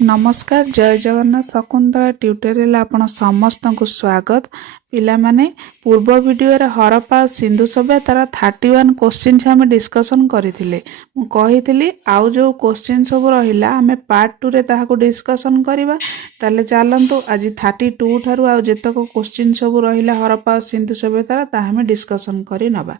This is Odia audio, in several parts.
नमस्कार जय जगन्नाथ शकुंतला ट्यूटोरियल आपण समस्त को स्वागत। पिला माने पूर्व वीडियो रे हरप्पा सिंधु सभ्यतार 31 क्वेश्चन आम डिस्कसन करथिले। मु कहिथिली आउ जो क्वेश्चन सब रहिला आमे पार्ट 2 रे ताहाको डिस्कसन करिबा। ताले चलंतु आज 32 थारु आउ जेतको क्वेश्चन सब रहिला हरप्पा सिंधु सभ्यतार ताहा आमे डिस्कसन करि नबा।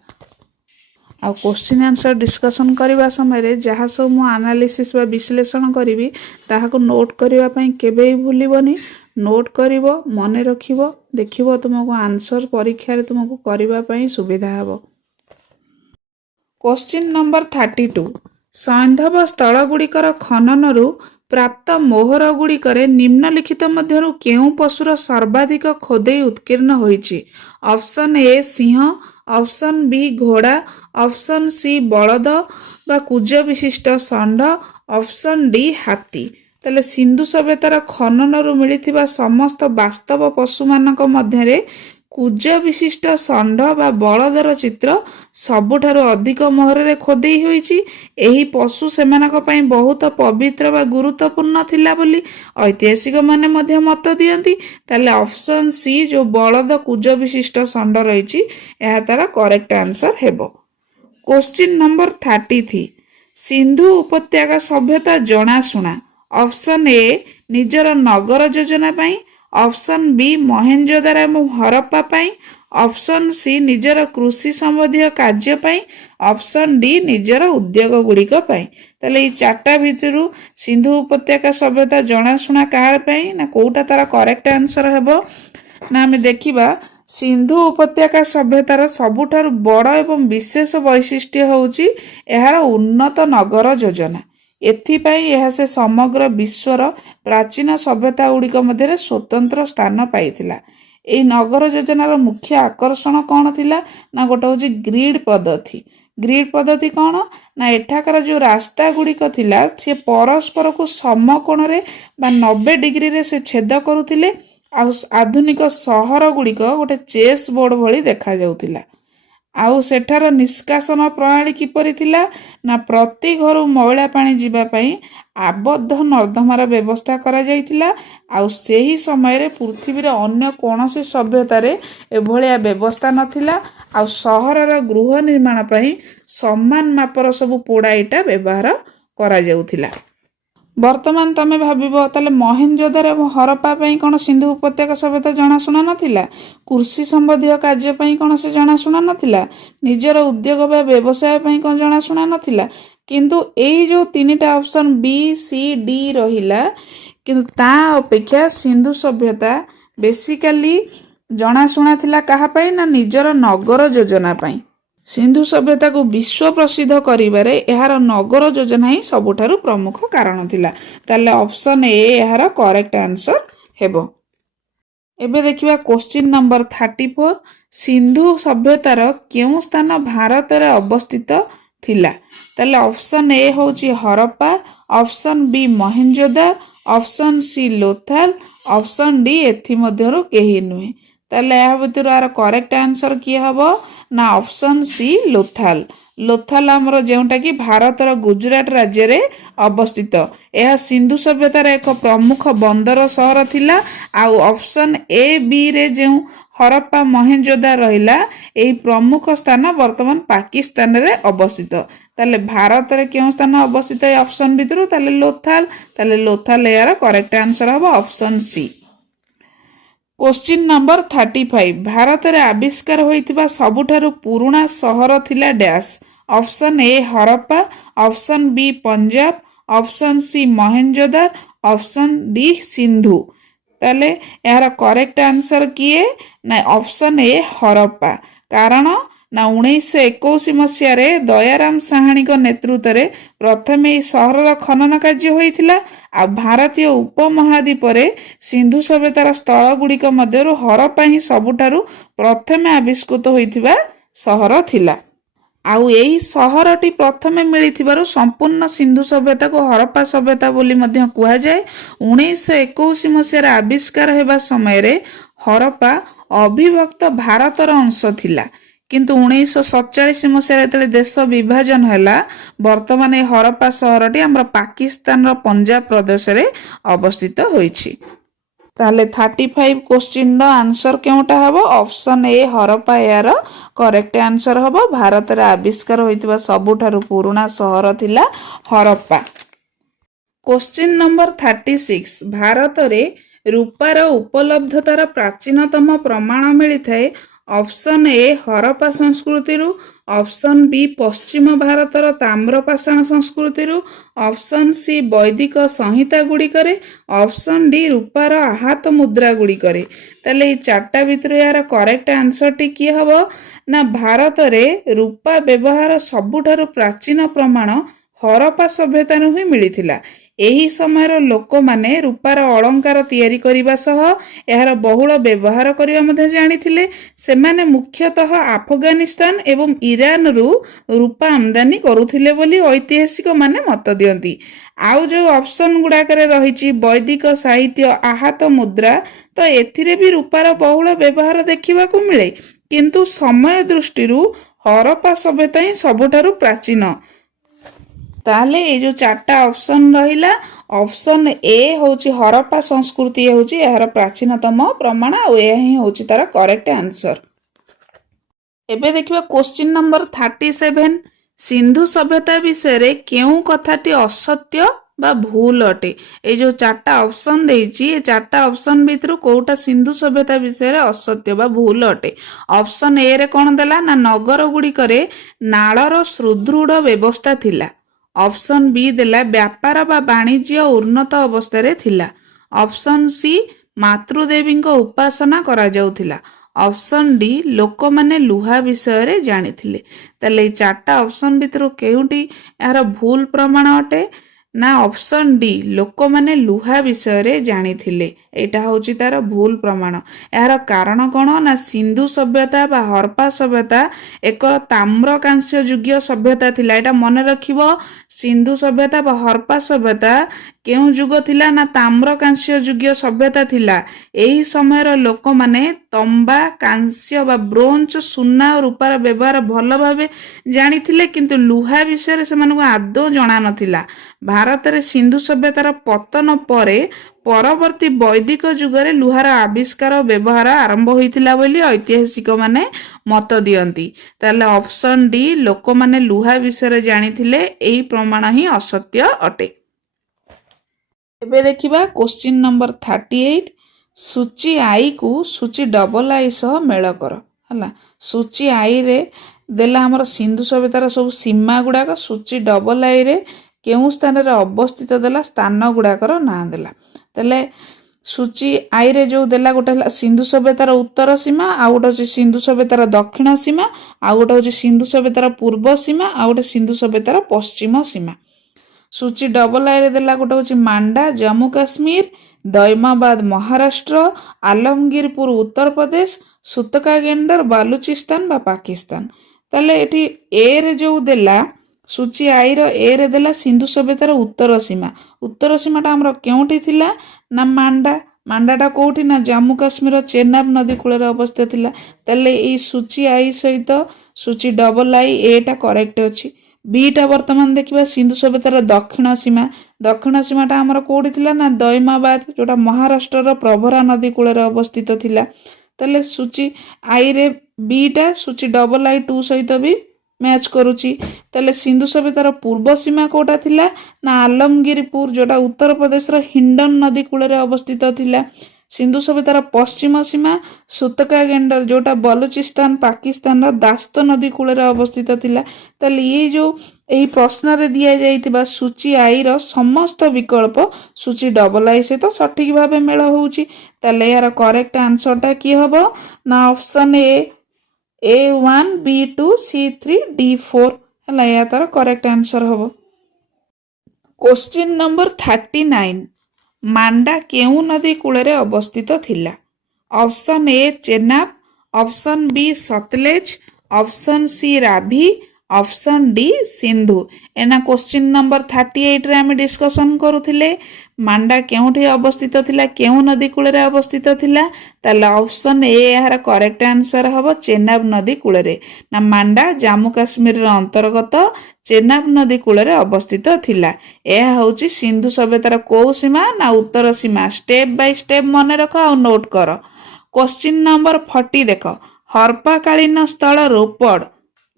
आ क्वेश्चन आंसर डिस्कसन करने समय जहाँ सब मु एनालिसिस बा विश्लेषण करी ताहाको नोट करने पई केबे भूलबनी। नोट करिवो मने रखिवो देखिवो तुमको आंसर परीक्षा रे तुमको करबा पई सुविधा हबो। क्वेश्चन नंबर 32 सैंधव स्थल गुड़िकर खननरु प्राप्त मोहर गुड़िकरे निम्नलिखित मध्यरु केउ पशुर सर्वाधिक खोदेई उत्कीर्ण होईछि। ऑप्शन ए सिंह, ऑप्शन बी घोड़ा, ऑप्शन सी बलद बा कुज विशिष्ट षंढ, ऑप्शन डी हाथी। ताले सिंधु सभ्यतार खननरु मिलिथिबा समस्त वास्तव पशु मानक मध्यरे कुज विशिष्ट षंढ बा बलदर चित्र सबुठारु अधिक मोहर खोदेई होईछि। एही पशु सेमानक पई बहुत पवित्र बा गुरुत्वपूर्ण थिला बोली ऐतिहासिक माने मध्य मत दियंती। ताले ऑप्शन सी जो बलद कुज विशिष्ट षंढ रहिछि एहा तार करेक्ट आंसर हेबो। क्वेश्चन नंबर 33 सिंधु उपत्यका सभ्यता जनाशुना। ऑप्शन ए निजर नगर योजना पई, ऑप्शन बी मोहेंजोदारो एवं हरप्पा पई, ऑप्शन सी निजर कृषि संबंधी कार्य पई, ऑप्शन डी निजर उद्योग गुड़िक पई। ताले ई चारटा भितरु सिंधु उपत्यका सभ्यता जनाशुना काहा पई ना कोउटा तार करेक्ट आंसर हेबो ना हमें देखिबा। सिंधु उपत्यका सभ्यतार सबुठारु बड़ एवं विशेष वैशिष्ट्य होउची एहार उन्नत नगर योजना। एथिपाई यह से समग्र विश्वर प्राचीन सभ्यता गुड़िक मध्य स्वतंत्र स्थान पाइथिला। एई नगर योजनार मुख्य आकर्षण कौन थिला ना गोटे होची ग्रिड पद्धति। ग्रिड पद्धति कौन ना एठाकर जो रास्ता गुड़िक थिला से परस्पर को समकोण रे बा 90 डिग्री रे से छेद करुथिले। आधुनिक सहर गुड़िक गोटे चेस बोर्ड भली देखा जाउथिला। आउ सेठार निष्कासन प्रणाली किपरि थिला ना प्रति घर मैला पानी जीवा पई आबद्ध नर्दमार व्यवस्था करा जाइथिला। आउ सेही समय रे पृथ्वी रे अन्य कोनोसी सभ्यता रे एभलिया व्यवस्था नथिला। आउ सहरर गृह निर्माण पई समान मापर सब पोड़ाईटा व्यवहार करा जाउथिला। वर्तमान तमे भाबिबो ताले मोहेंजोदारो एवं हरप्पा पई कोन सिंधु उपत्यका सभ्यता जनाशुना नथिला। कृषि संबंधी कार्य पई कोन से जनाशुना नथिला। निजर उद्योग बा व्यवसाय पई कोन जनाशुना नथिला। किंतु एई जो तीनटा ऑप्शन बी सी डी रहिला किंतु ता अपेक्षा सिंधु सभ्यता बेसिकली जनाशुना थिला काहा पई ना निजर नगर योजना पई। सिंधु सभ्यता को विश्व प्रसिद्ध करिबारे एहार नगर योजना ही सबुठारु प्रमुख कारण थिला। ताले ऑप्शन ए एहार करेक्ट आंसर हेबो। एबे देखिबा क्वेश्चन नंबर 34 सिंधु सभ्यतार केउ स्थान भारत रे अवस्थित थिला। ताले ऑप्शन ए होची Harappa, option B Mohenjodaro, option C Lothal, option D एथि मध्यरु केही नुहे। ताले या भितर आर करेक्ट आंसर की हबो ना ऑप्शन सी लोथाल। लोथाल हमर जेउटा कि भारतर गुजरात राज्य रे अवस्थित। यह सिंधु सभ्यतार एक प्रमुख बंदर सहर थिला। आउ ऑप्शन ए बी रे जे हरप्पा मोहेंजोदारो रहिला एही प्रमुख स्थान वर्तमान पाकिस्तान रे अवस्थित। ताले भारत रे केउ स्थान अवस्थित ए ऑप्शन भितर ताले लोथाल। ताले लोथाल यार करेक्ट आंसर हबो option C. Question number 35 Bharat रे आविष्कार होइतिबा सबुठारु पुराना सहर थिला dash. Option A Harappa, option B Punjab, option C Mohenjodaro, option D Sindhu. ताले यार करेक्ट आंसर किए ना ऑप्शन ए हरप्पा। कारण ना 1921 मसीह रे दयाराम साहानी नेतृत्व रे प्रथमे सहरर खनन कार्य होइथिला। आ भारतीय उपमहाद्वीप रे सिंधु सभ्यतार स्थल गुड़िक मध्यरु हरप्पा ही सबुठारु प्रथमे आविष्कृत होइथिबा सहर थिला। आउ एही सहरटी प्रथमे मिलिथिबारु संपूर्ण सिंधु सभ्यता को हरप्पा सभ्यता बोली मध्य कुहा जाय। 1921 मसीह रे आविष्कार हेबा समय रे हरप्पा अविभक्त भारतर अंश थिला। କିନ୍ତୁ 1947 ମସିହାରେ ଯେତେବେଳେ ଦେଶ ବିଭାଜନ ହେଲା ବର୍ତ୍ତମାନ ଏ ହରପ୍ପା ସହରଟି ଆମର ପାକିସ୍ତାନର ପଞ୍ଜାବ ପ୍ରଦେଶରେ ଅବସ୍ଥିତ ହୋଇଛି। ତାହେଲେ 35 କ୍ୱେଶ୍ଚିନ୍ର ଆନ୍ସର କେଉଁଟା ହେବ? ଅପସନ୍ ଏ ହରପ୍ପା ଏହାର କରେକ୍ଟ ଆନ୍ସର ହେବ। ଭାରତରେ ଆବିଷ୍କାର ହୋଇଥିବା ସବୁଠାରୁ ପୁରୁଣା ସହର ଥିଲା ହରପ୍ପା। କ୍ୱେଶ୍ଚିନ୍ ନମ୍ବର 36 ଭାରତରେ ରୂପାର ଉପଲବ୍ଧତାର ପ୍ରାଚୀନତମ ପ୍ରମାଣ ମିଳିଥାଏ। ଅପସନ୍ ଏ ହରପ୍ପା ସଂସ୍କୃତିରୁ, ଅପସନ୍ ବି ପଶ୍ଚିମ ଭାରତର ତାମ୍ରପାଷାଣ ସଂସ୍କୃତିରୁ, ଅପସନ୍ ସି ବୈଦିକ ସଂହିତା ଗୁଡ଼ିକରେ, ଅପସନ୍ ଡି ରୂପାର ଆହତ ମୁଦ୍ରା ଗୁଡ଼ିକରେ। ତାହେଲେ ଏଇ ଚାରିଟା ଭିତରୁ ଏହାର କରେକ୍ଟ ଆନ୍ସରଟି କିଏ ହେବ? ନା ଭାରତରେ ରୂପା ବ୍ୟବହାର ସବୁଠାରୁ ପ୍ରାଚୀନ ପ୍ରମାଣ ହରପ୍ପା ସଭ୍ୟତାରୁ ହିଁ ମିଳିଥିଲା। ଏହି ସମୟର ଲୋକମାନେ ରୂପାର ଅଳଙ୍କାର ତିଆରି କରିବା ସହ ଏହାର ବହୁଳ ବ୍ୟବହାର କରିବା ମଧ୍ୟ ଜାଣିଥିଲେ। ସେମାନେ ମୁଖ୍ୟତଃ ଆଫଗାନିସ୍ତାନ ଏବଂ ଇରାନରୁ ରୂପା ଆମଦାନୀ କରୁଥିଲେ ବୋଲି ଐତିହାସିକମାନେ ମତ ଦିଅନ୍ତି। ଆଉ ଯେଉଁ ଅପସନ୍ ଗୁଡ଼ାକରେ ରହିଛି ବୈଦିକ ସାହିତ୍ୟ, ଆହତ ମୁଦ୍ରା, ତ ଏଥିରେ ବି ରୂପାର ବହୁଳ ବ୍ୟବହାର ଦେଖିବାକୁ ମିଳେ, କିନ୍ତୁ ସମୟ ଦୃଷ୍ଟିରୁ ହରପ୍ପା ସଭ୍ୟତା ହିଁ ସବୁଠାରୁ ପ୍ରାଚୀନ। ତାହେଲେ ଏଇ ଯେଉଁ ଚାରିଟା ଅପସନ୍ ରହିଲା, ଅପସନ୍ ଏ ହେଉଛି ହରପ୍ପା ସଂସ୍କୃତି ହେଉଛି ଏହାର ପ୍ରାଚୀନତମ ପ୍ରମାଣ ଆଉ ଏହା ହିଁ ହେଉଛି ତାର କରେକ୍ଟ ଆନ୍ସର। ଏବେ ଦେଖିବା କ୍ୱେଶ୍ଚିନ୍ ନମ୍ବର 37 ସିନ୍ଧୁ ସଭ୍ୟତା ବିଷୟରେ କେଉଁ କଥାଟି ଅସତ୍ୟ ବା ଭୁଲ ଅଟେ? ଏଇ ଯେଉଁ ଚାରିଟା ଅପସନ୍ ଦେଇଛି ଏ ଚାରିଟା ଅପସନ୍ ଭିତରୁ କୋଉଟା ସିନ୍ଧୁ ସଭ୍ୟତା ବିଷୟରେ ଅସତ୍ୟ ବା ଭୁଲ ଅଟେ? ଅପସନ୍ ଏ ରେ କ'ଣ ଦେଲା ନା ନଗର ଗୁଡ଼ିକରେ ନାଳର ସୁଦୃଢ଼ ବ୍ୟବସ୍ଥା ଥିଲା। ଅପସନ୍ ବି ଦେଲା ବ୍ୟାପାର ବା ବାଣିଜ୍ୟ ଉନ୍ନତ ଅବସ୍ଥାରେ ଥିଲା। ଅପସନ୍ ସି ମାତୃଦେବୀଙ୍କ ଉପାସନା କରାଯାଉଥିଲା। ଅପସନ୍ ଡି ଲୋକମାନେ ଲୁହା ବିଷୟରେ ଜାଣିଥିଲେ। ତାହେଲେ ଏଇ ଚାରିଟା ଅପସନ୍ ଭିତରୁ କେଉଁଟି ଏହାର ଭୁଲ ପ୍ରମାଣ ଅଟେ? ନା ଅପସନ୍ ଡି ଲୋକମାନେ ଲୁହା ବିଷୟରେ ଜାଣିଥିଲେ, ଏଇଟା ହେଉଛି ତାର ଭୁଲ ପ୍ରମାଣ। ଏହାର କାରଣ କ'ଣ? ନା ସିନ୍ଧୁ ସଭ୍ୟତା ବା ହରପ୍ପା ସଭ୍ୟତା ଏକ ତାମ୍ର କାଂସ୍ୟ ଯୁଗୀୟ ସଭ୍ୟତା ଥିଲା। ଏଇଟା ମନେ ରଖିବ, ସିନ୍ଧୁ ସଭ୍ୟତା ବା ହରପ୍ପା ସଭ୍ୟତା କେଉଁ ଯୁଗ ଥିଲା? ନା ତାମ୍ର କାଂସ୍ୟ ଯୁଗୀୟ ସଭ୍ୟତା ଥିଲା। ଏହି ସମୟର ଲୋକମାନେ ତମ୍ବା, କାଂସ୍ୟ ବା ବ୍ରୋଞ୍ଜ, ସୁନା ଓ ରୂପାର ବ୍ୟବହାର ଭଲ ଭାବେ ଜାଣିଥିଲେ, କିନ୍ତୁ ଲୁହା ବିଷୟରେ ସେମାନଙ୍କୁ ଆଦୌ ଜଣା ନଥିଲା। ଭାରତରେ ସିନ୍ଧୁ ସଭ୍ୟତାର ପତନ ପରେ ପରବର୍ତ୍ତୀ ବୈଦିକ ଯୁଗରେ ଲୁହାର ଆବିଷ୍କାର ଓ ବ୍ୟବହାର ଆରମ୍ଭ ହୋଇଥିଲା ବୋଲି ଐତିହାସିକମାନେ ମତ ଦିଅନ୍ତି। ତାହେଲେ ଅପସନ୍ ଡି ଲୋକମାନେ ଲୁହା ବିଷୟରେ ଜାଣିଥିଲେ, ଏହି ପ୍ରମାଣ ହିଁ ଅସତ୍ୟ ଅଟେ। ଏବେ ଦେଖିବା କ୍ୱେଶ୍ଚିନ୍ ନମ୍ବର 38 ସୂଚୀ ଆଇକୁ ସୂଚୀ ଡବଲ ଆଇ ସହ ମେଳ କର। ହେଲା, ସୂଚୀ ଆଇରେ ଦେଲା ଆମର ସିନ୍ଧୁ ସଭ୍ୟତାର ସବୁ ସୀମା ଗୁଡ଼ାକ, ସୂଚୀ ଡବଲ ଆଇରେ କେଉଁ ସ୍ଥାନରେ ଅବସ୍ଥିତ ଦେଲା ସ୍ଥାନ ଗୁଡ଼ାକର ନାଁ ଦେଲା। ତାହେଲେ ସୂଚୀ ଆଇରେ ଯେଉଁ ଦେଲା ଗୋଟେ ହେଲା ସିନ୍ଧୁ ସଭ୍ୟତାର ଉତ୍ତର ସୀମା, ଆଉ ଗୋଟେ ହେଉଛି ସିନ୍ଧୁ ସଭ୍ୟତାର ଦକ୍ଷିଣ ସୀମା, ଆଉ ଗୋଟେ ହେଉଛି ସିନ୍ଧୁ ସଭ୍ୟତାର ପୂର୍ବ ସୀମା, ଆଉ ଗୋଟେ ସିନ୍ଧୁ ସଭ୍ୟତାର ପଶ୍ଚିମ ସୀମା। ସୂଚୀ ଡବଲ ଆଇରେ ଦେଲା ଗୋଟେ ହେଉଛି ମାଣ୍ଡା ଜମ୍ମୁ କାଶ୍ମୀର, ଦୈମାବାଦ ମହାରାଷ୍ଟ୍ର, ଆଲମଗୀରପୁର ଉତ୍ତରପ୍ରଦେଶ, ସୁତକାଗେଣ୍ଡର ବାଲୁଚିସ୍ତାନ ବା ପାକିସ୍ତାନ। ତାହେଲେ ଏଠି ଏ ରେ ଯେଉଁ ଦେଲା ସୂଚୀ ଆଇର ଏ ରେ ଦେଲା ସିନ୍ଧୁ ସଭ୍ୟତାର ଉତ୍ତର ସୀମା। ଉତ୍ତର ସୀମାଟା ଆମର କେଉଁଠି ଥିଲା? ନା ମାଣ୍ଡା। ମାଣ୍ଡାଟା କୋଉଠି? ନା ଜମ୍ମୁ କାଶ୍ମୀର ଚେନାବ ନଦୀ କୂଳରେ ଅବସ୍ଥିତ ଥିଲା। ତାହେଲେ ଏଇ ସୂଚୀ ଆଇ ସହିତ ସୂଚୀ ଡବଲ ଆଇ ଏଟା କରେକ୍ଟ ଅଛି। ବିଟା ବର୍ତ୍ତମାନ ଦେଖିବା ସିନ୍ଧୁ ସଭ୍ୟତାର ଦକ୍ଷିଣ ସୀମା। ଦକ୍ଷିଣ ସୀମାଟା ଆମର କୋଉଠି ଥିଲା? ନା ଦୈମାବାଦ, ଯୋଉଟା ମହାରାଷ୍ଟ୍ରର ପ୍ରଭରା ନଦୀ କୂଳରେ ଅବସ୍ଥିତ ଥିଲା। ତାହେଲେ ସୂଚୀ ଆଇରେ ବିଟା ସୂଚୀ ଡବଲ ଆଇ 2 ସହିତ ବି ମ୍ୟାଚ୍ କରୁଛି। ତାହେଲେ ସିନ୍ଧୁ ସଭ୍ୟତାର ପୂର୍ବ ସୀମା କୋଉଟା ଥିଲା? ନା ଆଲମଗୀରପୁର, ଯୋଉଟା ଉତ୍ତରପ୍ରଦେଶର ହିଣ୍ଡନ ନଦୀ କୂଳରେ ଅବସ୍ଥିତ ଥିଲା। ସିନ୍ଧୁ ସଭ୍ୟତାର ପଶ୍ଚିମ ସୀମା ସୁତକାଗେଣ୍ଡର, ଯୋଉଟା ବଲୁଚିସ୍ତାନ ପାକିସ୍ତାନର ଦାସ୍ତ ନଦୀ କୂଳରେ ଅବସ୍ଥିତ ଥିଲା। ତାହେଲେ ଇଏ ଯେଉଁ ଏହି ପ୍ରଶ୍ନରେ ଦିଆଯାଇଥିବା ସୂଚୀ ଆଇର ସମସ୍ତ ବିକଳ୍ପ ସୂଚୀ ଡବଲ ଆଇ ସହିତ ସଠିକ ଭାବେ ମେଳ ହେଉଛି। ତାହେଲେ ଏହାର କରେକ୍ଟ ଆନ୍ସରଟା କିଏ ହେବ? ନା option A1, B2, C3, D4 ହେଲା, ଏହା ତାର କରେକ୍ଟ ଆନ୍ସର ହେବ। କ୍ୱେଶ୍ଚିନ୍ ନମ୍ବର 39 ମାଣ୍ଡା କେଉଁ ନଦୀ କୂଳରେ ଅବସ୍ଥିତ ଥିଲା? Option A Chenab, option B Sutlej, option C Ravi, option D Sindhu. एना क्वेश्चन नंबर 38 रे आम डिस्कसन करूथिले मांडा केउठी अवस्थित थिला केउ नदी कूल रे अवस्थित थिला ताले ऑप्शन ए यार करेक्ट आंसर हबो चेनाब नदी कूल रे ना मांडा जम्मू काश्मीर रे अंतर्गत चेनाब नदी कूल रे अवस्थित थिला। यह होची सिंधु सभ्यतार को सीमा ना उत्तर सीमा स्टेप बाय स्टेप मन रख आ नोट कर। क्वेश्चन नंबर 40 देख हरप्पाकालीन स्थल रोपड़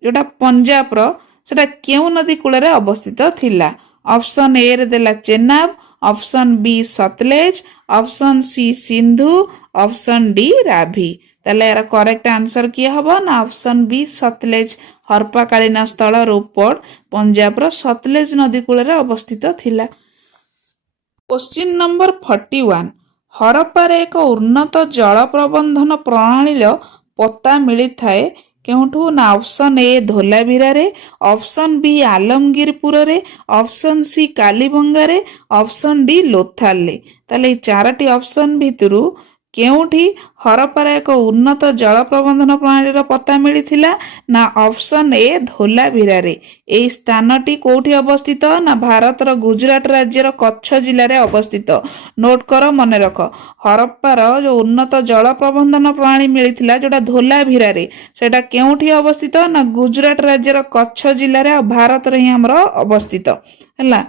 जोटा पंजाब रो सेटा केउ नदी कूल रे अवस्थित थिला। ऑप्शन ए रे देला Chenab, option B Sutlej, option C Sindhu, option D Ravi. ताले यार करेक्ट आंसर किए हबो ना ऑप्शन बी सतलेज। हरप्पाकालीन स्थल रोपड़ पंजाब रो सतलेज नदी कूल रे अवस्थित थिला। क्वेश्चन नंबर 41 हरप्पार एक उन्नत जल प्रबंधन प्रणाली पता मिली थाए केउठू ना ऑप्शन ए धोलावीरा रे, ऑप्शन बी आलमगीरपुर रे, ऑप्शन सी कालीबंगा रे, ऑप्शन डी लोथाल रे। ताले चारोटी ऑप्शन भितरु केउठी हरप्पार एक उन्नत जल प्रबंधन प्रणाली पता मिली ना ऑप्शन ए धोलावीरा रे। एई स्थानटी कोठी अवस्थित ना भारतर गुजरात राज्यर कच्छ जिले में अवस्थित। नोट कर मन रख हरप्पार जो उन्नत जल प्रबंधन प्रणाली मिली जोटा धोलावीरा रे सेटा केउठी अवस्थित ना गुजरात राज्यर कच्छ जिले में भारत रे ही हमर अवस्थित है।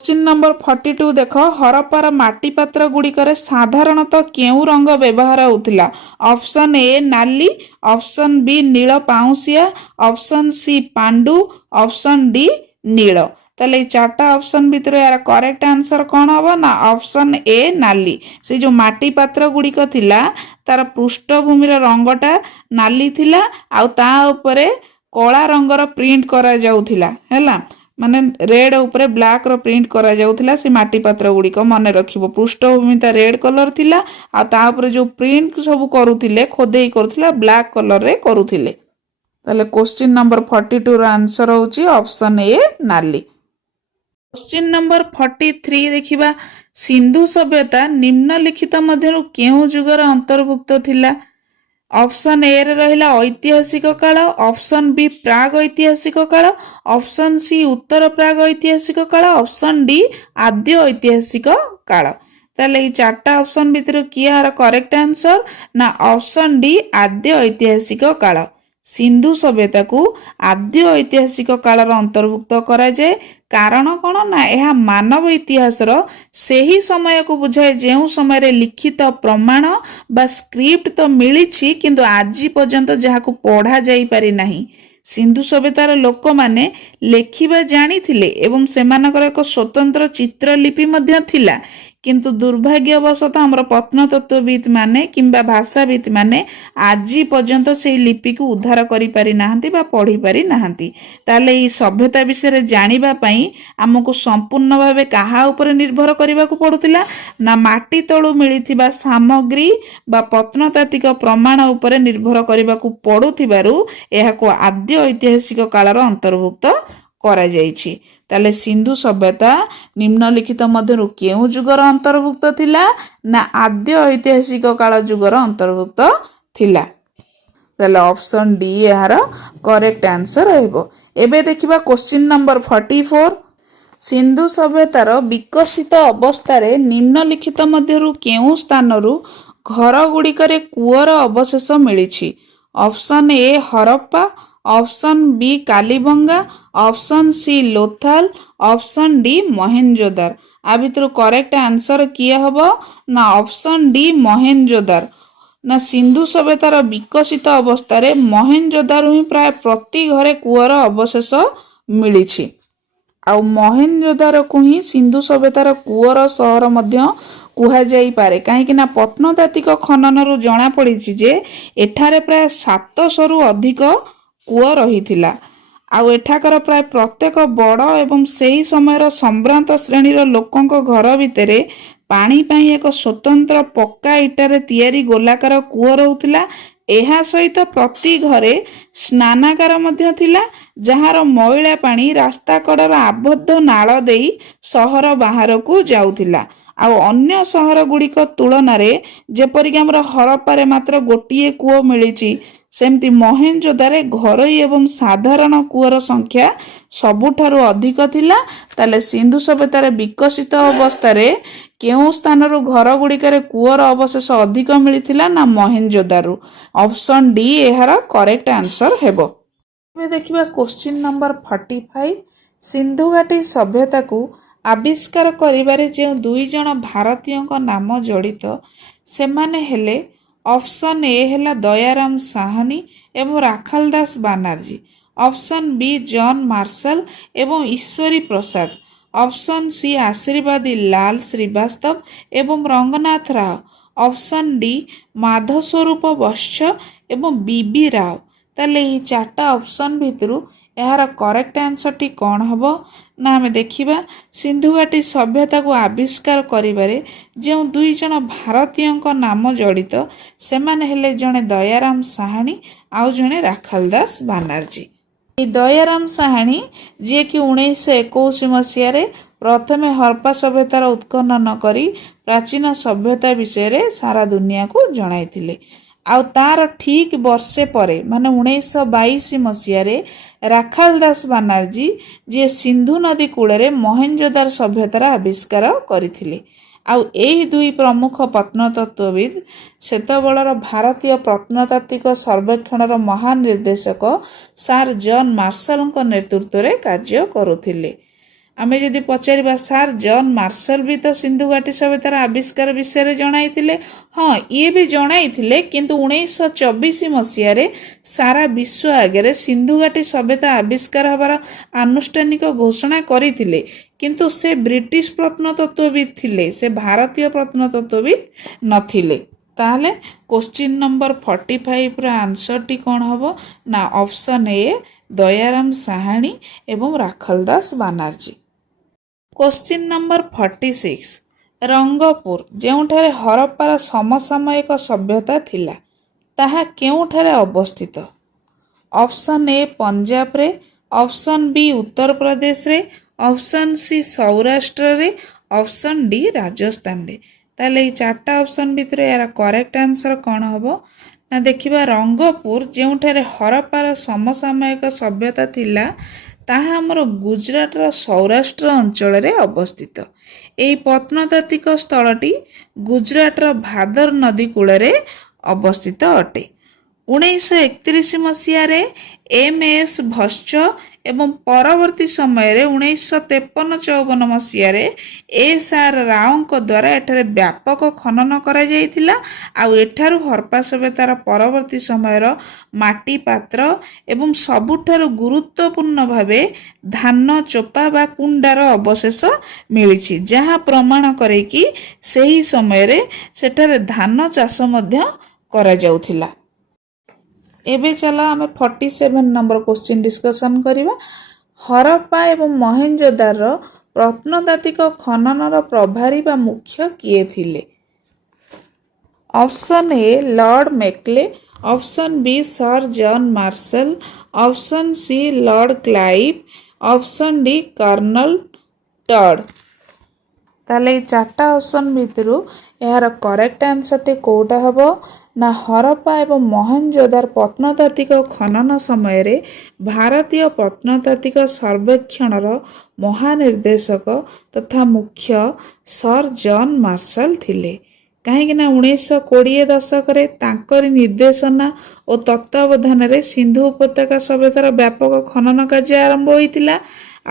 क्वेश्चन नंबर 42 देख हरप्पार माटी पात्र गुड़िकर साधारणतः केउ रंग व्यवहार होतिला। ऑप्शन ए नाली, ऑप्शन बी नील पाउसिया, option C Pandu, option D नील। ताले चारटा ऑप्शन भितर यार करेक्ट आंसर कौन हबो ना ऑप्शन ए नाली। से जो माटी पात्र गुड़िक थिला तार पृष्ठभूमि रंगटा नाली थिला आउ ता उपरे कला रंगर प्रिंट करा जाउथिला हैला माने रेड उपरे ब्लैक रो प्रिंट करा जाउथिला। से माटी पात्र गुड़िक मन रखिबो पृष्ठभूमि ता रेड कलर थिला आ ता उपरे जो प्रिंट सब करूथिले खोदेई करूथिला ब्लैक कलर रे करूथिले। ताले क्वेश्चन नंबर 42 रो आंसर होची ऑप्शन ए नाली। क्वेश्चन नंबर 43 देखिबा सिंधु सभ्यता निम्नलिखित मध्यरु केउ जुगर अंतर्भुक्त थिला। ऑप्शन ए रे रहिला ऐतिहासिक काल, ऑप्शन बी प्राग ऐतिहासिक काल, ऑप्शन सी उत्तर प्राग ऐतिहासिक काल, ऑप्शन डी आद्य ऐतिहासिक काल। ताले ई चारटा ऑप्शन भितर कियार करेक्ट आंसर ना ऑप्शन डी आद्य ऐतिहासिक काल। सिंधु सभ्यता को आद्य ऐतिहासिक काल अंतर्भुक्त करा जाए कारण कौन ना यह मानव इतिहास सही समय को बुझाए जो समय लिखित प्रमाण बा स्क्रिप्ट तो मिली किंतु आज पर्यंत जहाँ को पढ़ा जाई पारि नाही। सिंधु सभ्यतार लोक माने लेखिबा जानी थिले एवं सेमानकर एक स्वतंत्र चित्रलिपि मध्य थिला किंतु दुर्भाग्यवशतः हमर प्रत्नतत्वविद माने किंबा भाषाविद माने आज पर्यंत से लिपि को उद्धार करि पारि नाहंती बा पढ़ी पारि नाहंती। ताले ई सभ्यता विषय जानिबा पई हमको संपूर्ण भावे कहा ऊपर निर्भर करबा को पड़ुतिला ना माटी तळु मिलिथिबा सामग्री बा प्रत्नतात्विक प्रमाण ऊपर निर्भर करबा को पड़ुथिबारु एहाको आद्य ऐतिहासिक कालर अंतर्भुक्त करा जायछि। ताले सिंधु सभ्यता निम्नलिखित मध्यरु केउ जुगर अंतर्भुक्त थिला ना आद्य ऐतिहासिक काल जुगर अंतर्भुक्त थिला। ताले ऑप्शन डी यार करेक्ट आंसर हेबो। एबे देखिबा क्वेश्चन नंबर 44 सिंधु सभ्यतार विकसित अवस्था निम्नलिखित मध्यरु केउ स्थानरु घर गुड़िकरे कूअर अवशेष मिलिछि। Option A Harappa, option B Kalibangan, option C Lothal, option D Mohenjodaro. आ भितर करेक्ट आंसर किए हबो ना ऑप्शन डी मोहेंजोदार। ना सिंधु सभ्यतार विकसित अवस्था मोहेंजोदार ही प्राय प्रति घरे कूअर अवशेष मिलिछि। आ मोहेंजोदार को ही सिंधु सभ्यतार कूअर सहर मध्य कुहा जाई पारे कहीं ना प्रत्नतात्विक खनन रु जना पड़ी जे एठारे प्राय 700 रु अधिक कूଅ रही आउ एठाकर प्राय प्रत्येक बड़ एवं सही समय संभ्रांत श्रेणीर लोकंक घर भितरे पानी पाई एक स्वतंत्र पक्का इटारे तैयारी गोलाकार कूଅ रहुतिला। एहा सहित प्रति घरे स्नानागार मध्य थिला जहार मैला पानी रास्ता कड़र आबद्ध नाल देई सहर बाहर को जाउथिला। आउ अन्य सहर गुड़िक तुलन जेपरिक हमर हरप्पारे मात्र गोटिए कूଅ मिलिछि ସେମିତି ମହେଞ୍ଜୋଦାରେ ଘରୋଇ ଏବଂ ସାଧାରଣ କୂଅର ସଂଖ୍ୟା ସବୁଠାରୁ ଅଧିକ ଥିଲା। ତାହେଲେ ସିନ୍ଧୁ ସଭ୍ୟତାରେ ବିକଶିତ ଅବସ୍ଥାରେ କେଉଁ ସ୍ଥାନରୁ ଘର ଗୁଡ଼ିକରେ କୂଅର ଅବଶେଷ ଅଧିକ ମିଳିଥିଲା? ନା ମହେଞ୍ଜୋଦାରୁ। ଅପସନ୍ ଡି ଏହାର କରେକ୍ଟ ଆନ୍ସର ହେବ। ଏବେ ଦେଖିବା କ୍ୱେଶ୍ଚିନ୍ ନମ୍ବର 45। ସିନ୍ଧୁ ଘାଟି ସଭ୍ୟତାକୁ ଆବିଷ୍କାର କରିବାରେ ଯେଉଁ 2 ଜଣ ଭାରତୀୟଙ୍କ ନାମ ଜଡ଼ିତ ସେମାନେ ହେଲେ ଅପସନ୍ ଏ ହେଲା ଦୟାରାମ ସାହାନୀ ଏବଂ ରାଖାଲ ଦାସ ବାନାର୍ଜୀ। ଅପସନ୍ ବି ଜନ୍ ମାର୍ଶାଲ ଏବଂ ଈଶ୍ୱରୀ ପ୍ରସାଦ। ଅପସନ୍ ସି ଆଶୀର୍ବାଦୀ ଲାଲ ଶ୍ରୀବାସ୍ତବ ଏବଂ ରଙ୍ଗନାଥ ରାଓ। ଅପସନ୍ ଡି ମାଧସ୍ୱରୂପ ବତ୍ସ ଏବଂ ବିବି ରାଓ। ତାହେଲେ ଏହି 4ଟା ଅପସନ୍ ଭିତରୁ ଏହାର କରେକ୍ଟ ଆନ୍ସରଟି କ'ଣ ହେବ? ନା ଆମେ ଦେଖିବା ସିନ୍ଧୁ ଘାଟି ସଭ୍ୟତାକୁ ଆବିଷ୍କାର କରିବାରେ ଯେଉଁ 2 ଜଣ ଭାରତୀୟଙ୍କ ନାମ ଜଡ଼ିତ ସେମାନେ ହେଲେ ଜଣେ ଦୟାରାମ ସାହାଣୀ ଆଉ ଜଣେ ରାଖାଲ ଦାସ ବାନାର୍ଜୀ। ଏହି ଦୟାରାମ ସାହାଣୀ ଯିଏକି 1921 ମସିହାରେ ପ୍ରଥମେ ହରପ୍ପା ସଭ୍ୟତାର ଉତ୍ଖନନ କରି ପ୍ରାଚୀନ ସଭ୍ୟତା ବିଷୟରେ ସାରା ଦୁନିଆକୁ ଜଣାଇଥିଲେ। ଆଉ ତାର ଠିକ୍ ବର୍ଷେ ପରେ ମାନେ 1922 ମସିହାରେ ରାଖାଲ ଦାସ ବାନାର୍ଜୀ ଯିଏ ସିନ୍ଧୁ ନଦୀ କୂଳରେ ମହେଞ୍ଜୋଦାର ସଭ୍ୟତାର ଆବିଷ୍କାର କରିଥିଲେ। ଆଉ ଏହି 2 ପ୍ରମୁଖ ପ୍ରତ୍ନତତ୍ତ୍ୱବିଦ୍ ସେତେବେଳର ଭାରତୀୟ ପ୍ରତ୍ନତାତ୍ତ୍ୱିକ ସର୍ବେକ୍ଷଣର ମହାନିର୍ଦ୍ଦେଶକ ସାର୍ ଜନ୍ ମାର୍ଶାଲଙ୍କ ନେତୃତ୍ୱରେ କାର୍ଯ୍ୟ କରୁଥିଲେ। ଆମେ ଯଦି ପଚାରିବା ସାର୍ ଜନ୍ ମାର୍ଶାଲ ବି ତ ସିନ୍ଧୁ ଘାଟି ସଭ୍ୟତାର ଆବିଷ୍କାର ବିଷୟରେ ଜଣାଇଥିଲେ। ହଁ, ଇଏ ବି ଜଣାଇଥିଲେ, କିନ୍ତୁ 1924 ମସିହାରେ ସାରା ବିଶ୍ୱ ଆଗରେ ସିନ୍ଧୁ ଘାଟି ସଭ୍ୟତା ଆବିଷ୍କାର ହେବାର ଆନୁଷ୍ଠାନିକ ଘୋଷଣା କରିଥିଲେ। କିନ୍ତୁ ସେ ବ୍ରିଟିଶ ପ୍ରତ୍ନତତ୍ତ୍ୱବିଦ୍ ଥିଲେ, ସେ ଭାରତୀୟ ପ୍ରତ୍ନତତ୍ତ୍ୱବିଦ୍ ନଥିଲେ। ତାହେଲେ କ୍ୱେଶ୍ଚିନ୍ ନମ୍ବର 45ର ଆନ୍ସରଟି କ'ଣ ହେବ? ନା ଅପସନ୍ ଏ ଦୟାରାମ ସାହାଣୀ ଏବଂ ରାଖାଲ ଦାସ ବାନାର୍ଜୀ। Question number 46। ରଙ୍ଗପୁର ଯେଉଁଠାରେ ହରପ୍ପାର ସମସାମୟିକ ସଭ୍ୟତା ଥିଲା ତାହା କେଉଁଠାରେ ଅବସ୍ଥିତ? ଅପସନ୍ ଏ ପଞ୍ଜାବରେ। ଅପସନ୍ ବି ଉତ୍ତରପ୍ରଦେଶରେ। ଅପସନ୍ ସି ସୌରାଷ୍ଟ୍ରରେ। ଅପସନ୍ ଡି ରାଜସ୍ଥାନରେ। ତାହେଲେ ଏଇ 4ଟା ଅପସନ୍ ଭିତରେ ଏହାର କରେକ୍ଟ ଆନ୍ସର କ'ଣ ହେବ? ନା ଦେଖିବା ରଙ୍ଗପୁର ଯେଉଁଠାରେ ହରପ୍ପାର ସମସାମୟିକ ସଭ୍ୟତା ଥିଲା ତାହା ଆମର ଗୁଜରାଟର ସୌରାଷ୍ଟ୍ର ଅଞ୍ଚଳରେ ଅବସ୍ଥିତ। ଏହି ପ୍ରତ୍ନତାତ୍ତ୍ୱିକ ସ୍ଥଳଟି ଗୁଜରାଟର ଭାଦର ନଦୀ କୂଳରେ ଅବସ୍ଥିତ ଅଟେ। 1931 ମସିହାରେ ଏମ୍.ଏସ୍. ଭସ୍ଚ ଏବଂ ପରବର୍ତ୍ତୀ ସମୟରେ 1953-54 ମସିହାରେ ଏସ୍.ଆର୍. ରାଓଙ୍କ ଦ୍ୱାରା ଏଠାରେ ବ୍ୟାପକ ଖନନ କରାଯାଇଥିଲା। ଆଉ ଏଠାରୁ ହରପ୍ପା ସଭ୍ୟତାର ପରବର୍ତ୍ତୀ ସମୟର ମାଟି ପାତ୍ର ଏବଂ ସବୁଠାରୁ ଗୁରୁତ୍ୱପୂର୍ଣ୍ଣ ଭାବେ ଧାନ ଚୋପା ବା କୁଣ୍ଡାର ଅବଶେଷ ମିଳିଛି, ଯାହା ପ୍ରମାଣ କରେ କି ସେହି ସମୟରେ ସେଠାରେ ଧାନ ଚାଷ ମଧ୍ୟ କରାଯାଉଥିଲା। ଏବେ ଚାଲ ଆମେ 47 ନମ୍ବର କ୍ୱେଶ୍ଚିନ୍ ଡିସ୍କସନ୍ କରିବା। ହରପ୍ପା ଏବଂ ମହେଞ୍ଜୋଦାରର ପ୍ରତ୍ନତାତ୍ତ୍ୱିକ ଖନନର ପ୍ରଭାରୀ ବା ମୁଖ୍ୟ କିଏ ଥିଲେ? Option A Lord Macaulay. Option B Sir John Marshall. Option C Lord Clive. Option D Colonel Tod. ତାହେଲେ ଏଇ 4ଟା ଅପସନ୍ ଭିତରୁ ଏହାର କରେକ୍ଟ ଆନ୍ସରଟି କେଉଁଟା ହେବ? ନା ହରପ୍ପା ଏବଂ ମହେଞ୍ଜୋଦାର ପ୍ରତ୍ନତାତ୍ତ୍ୱିକ ଖନନ ସମୟରେ ଭାରତୀୟ ପ୍ରତ୍ନତାତ୍ତ୍ୱିକ ସର୍ବେକ୍ଷଣର ମହାନିର୍ଦ୍ଦେଶକ ତଥା ମୁଖ୍ୟ ସର୍ ଜନ୍ ମାର୍ଶାଲ ଥିଲେ। କାହିଁକିନା 1920 ଦଶକରେ ତାଙ୍କରି ନିର୍ଦ୍ଦେଶନା ଓ ତତ୍ତ୍ୱାବଧାନରେ ସିନ୍ଧୁ ଉପତ୍ୟକା ସଭ୍ୟତାର ବ୍ୟାପକ ଖନନ କାର୍ଯ୍ୟ ଆରମ୍ଭ ହୋଇଥିଲା।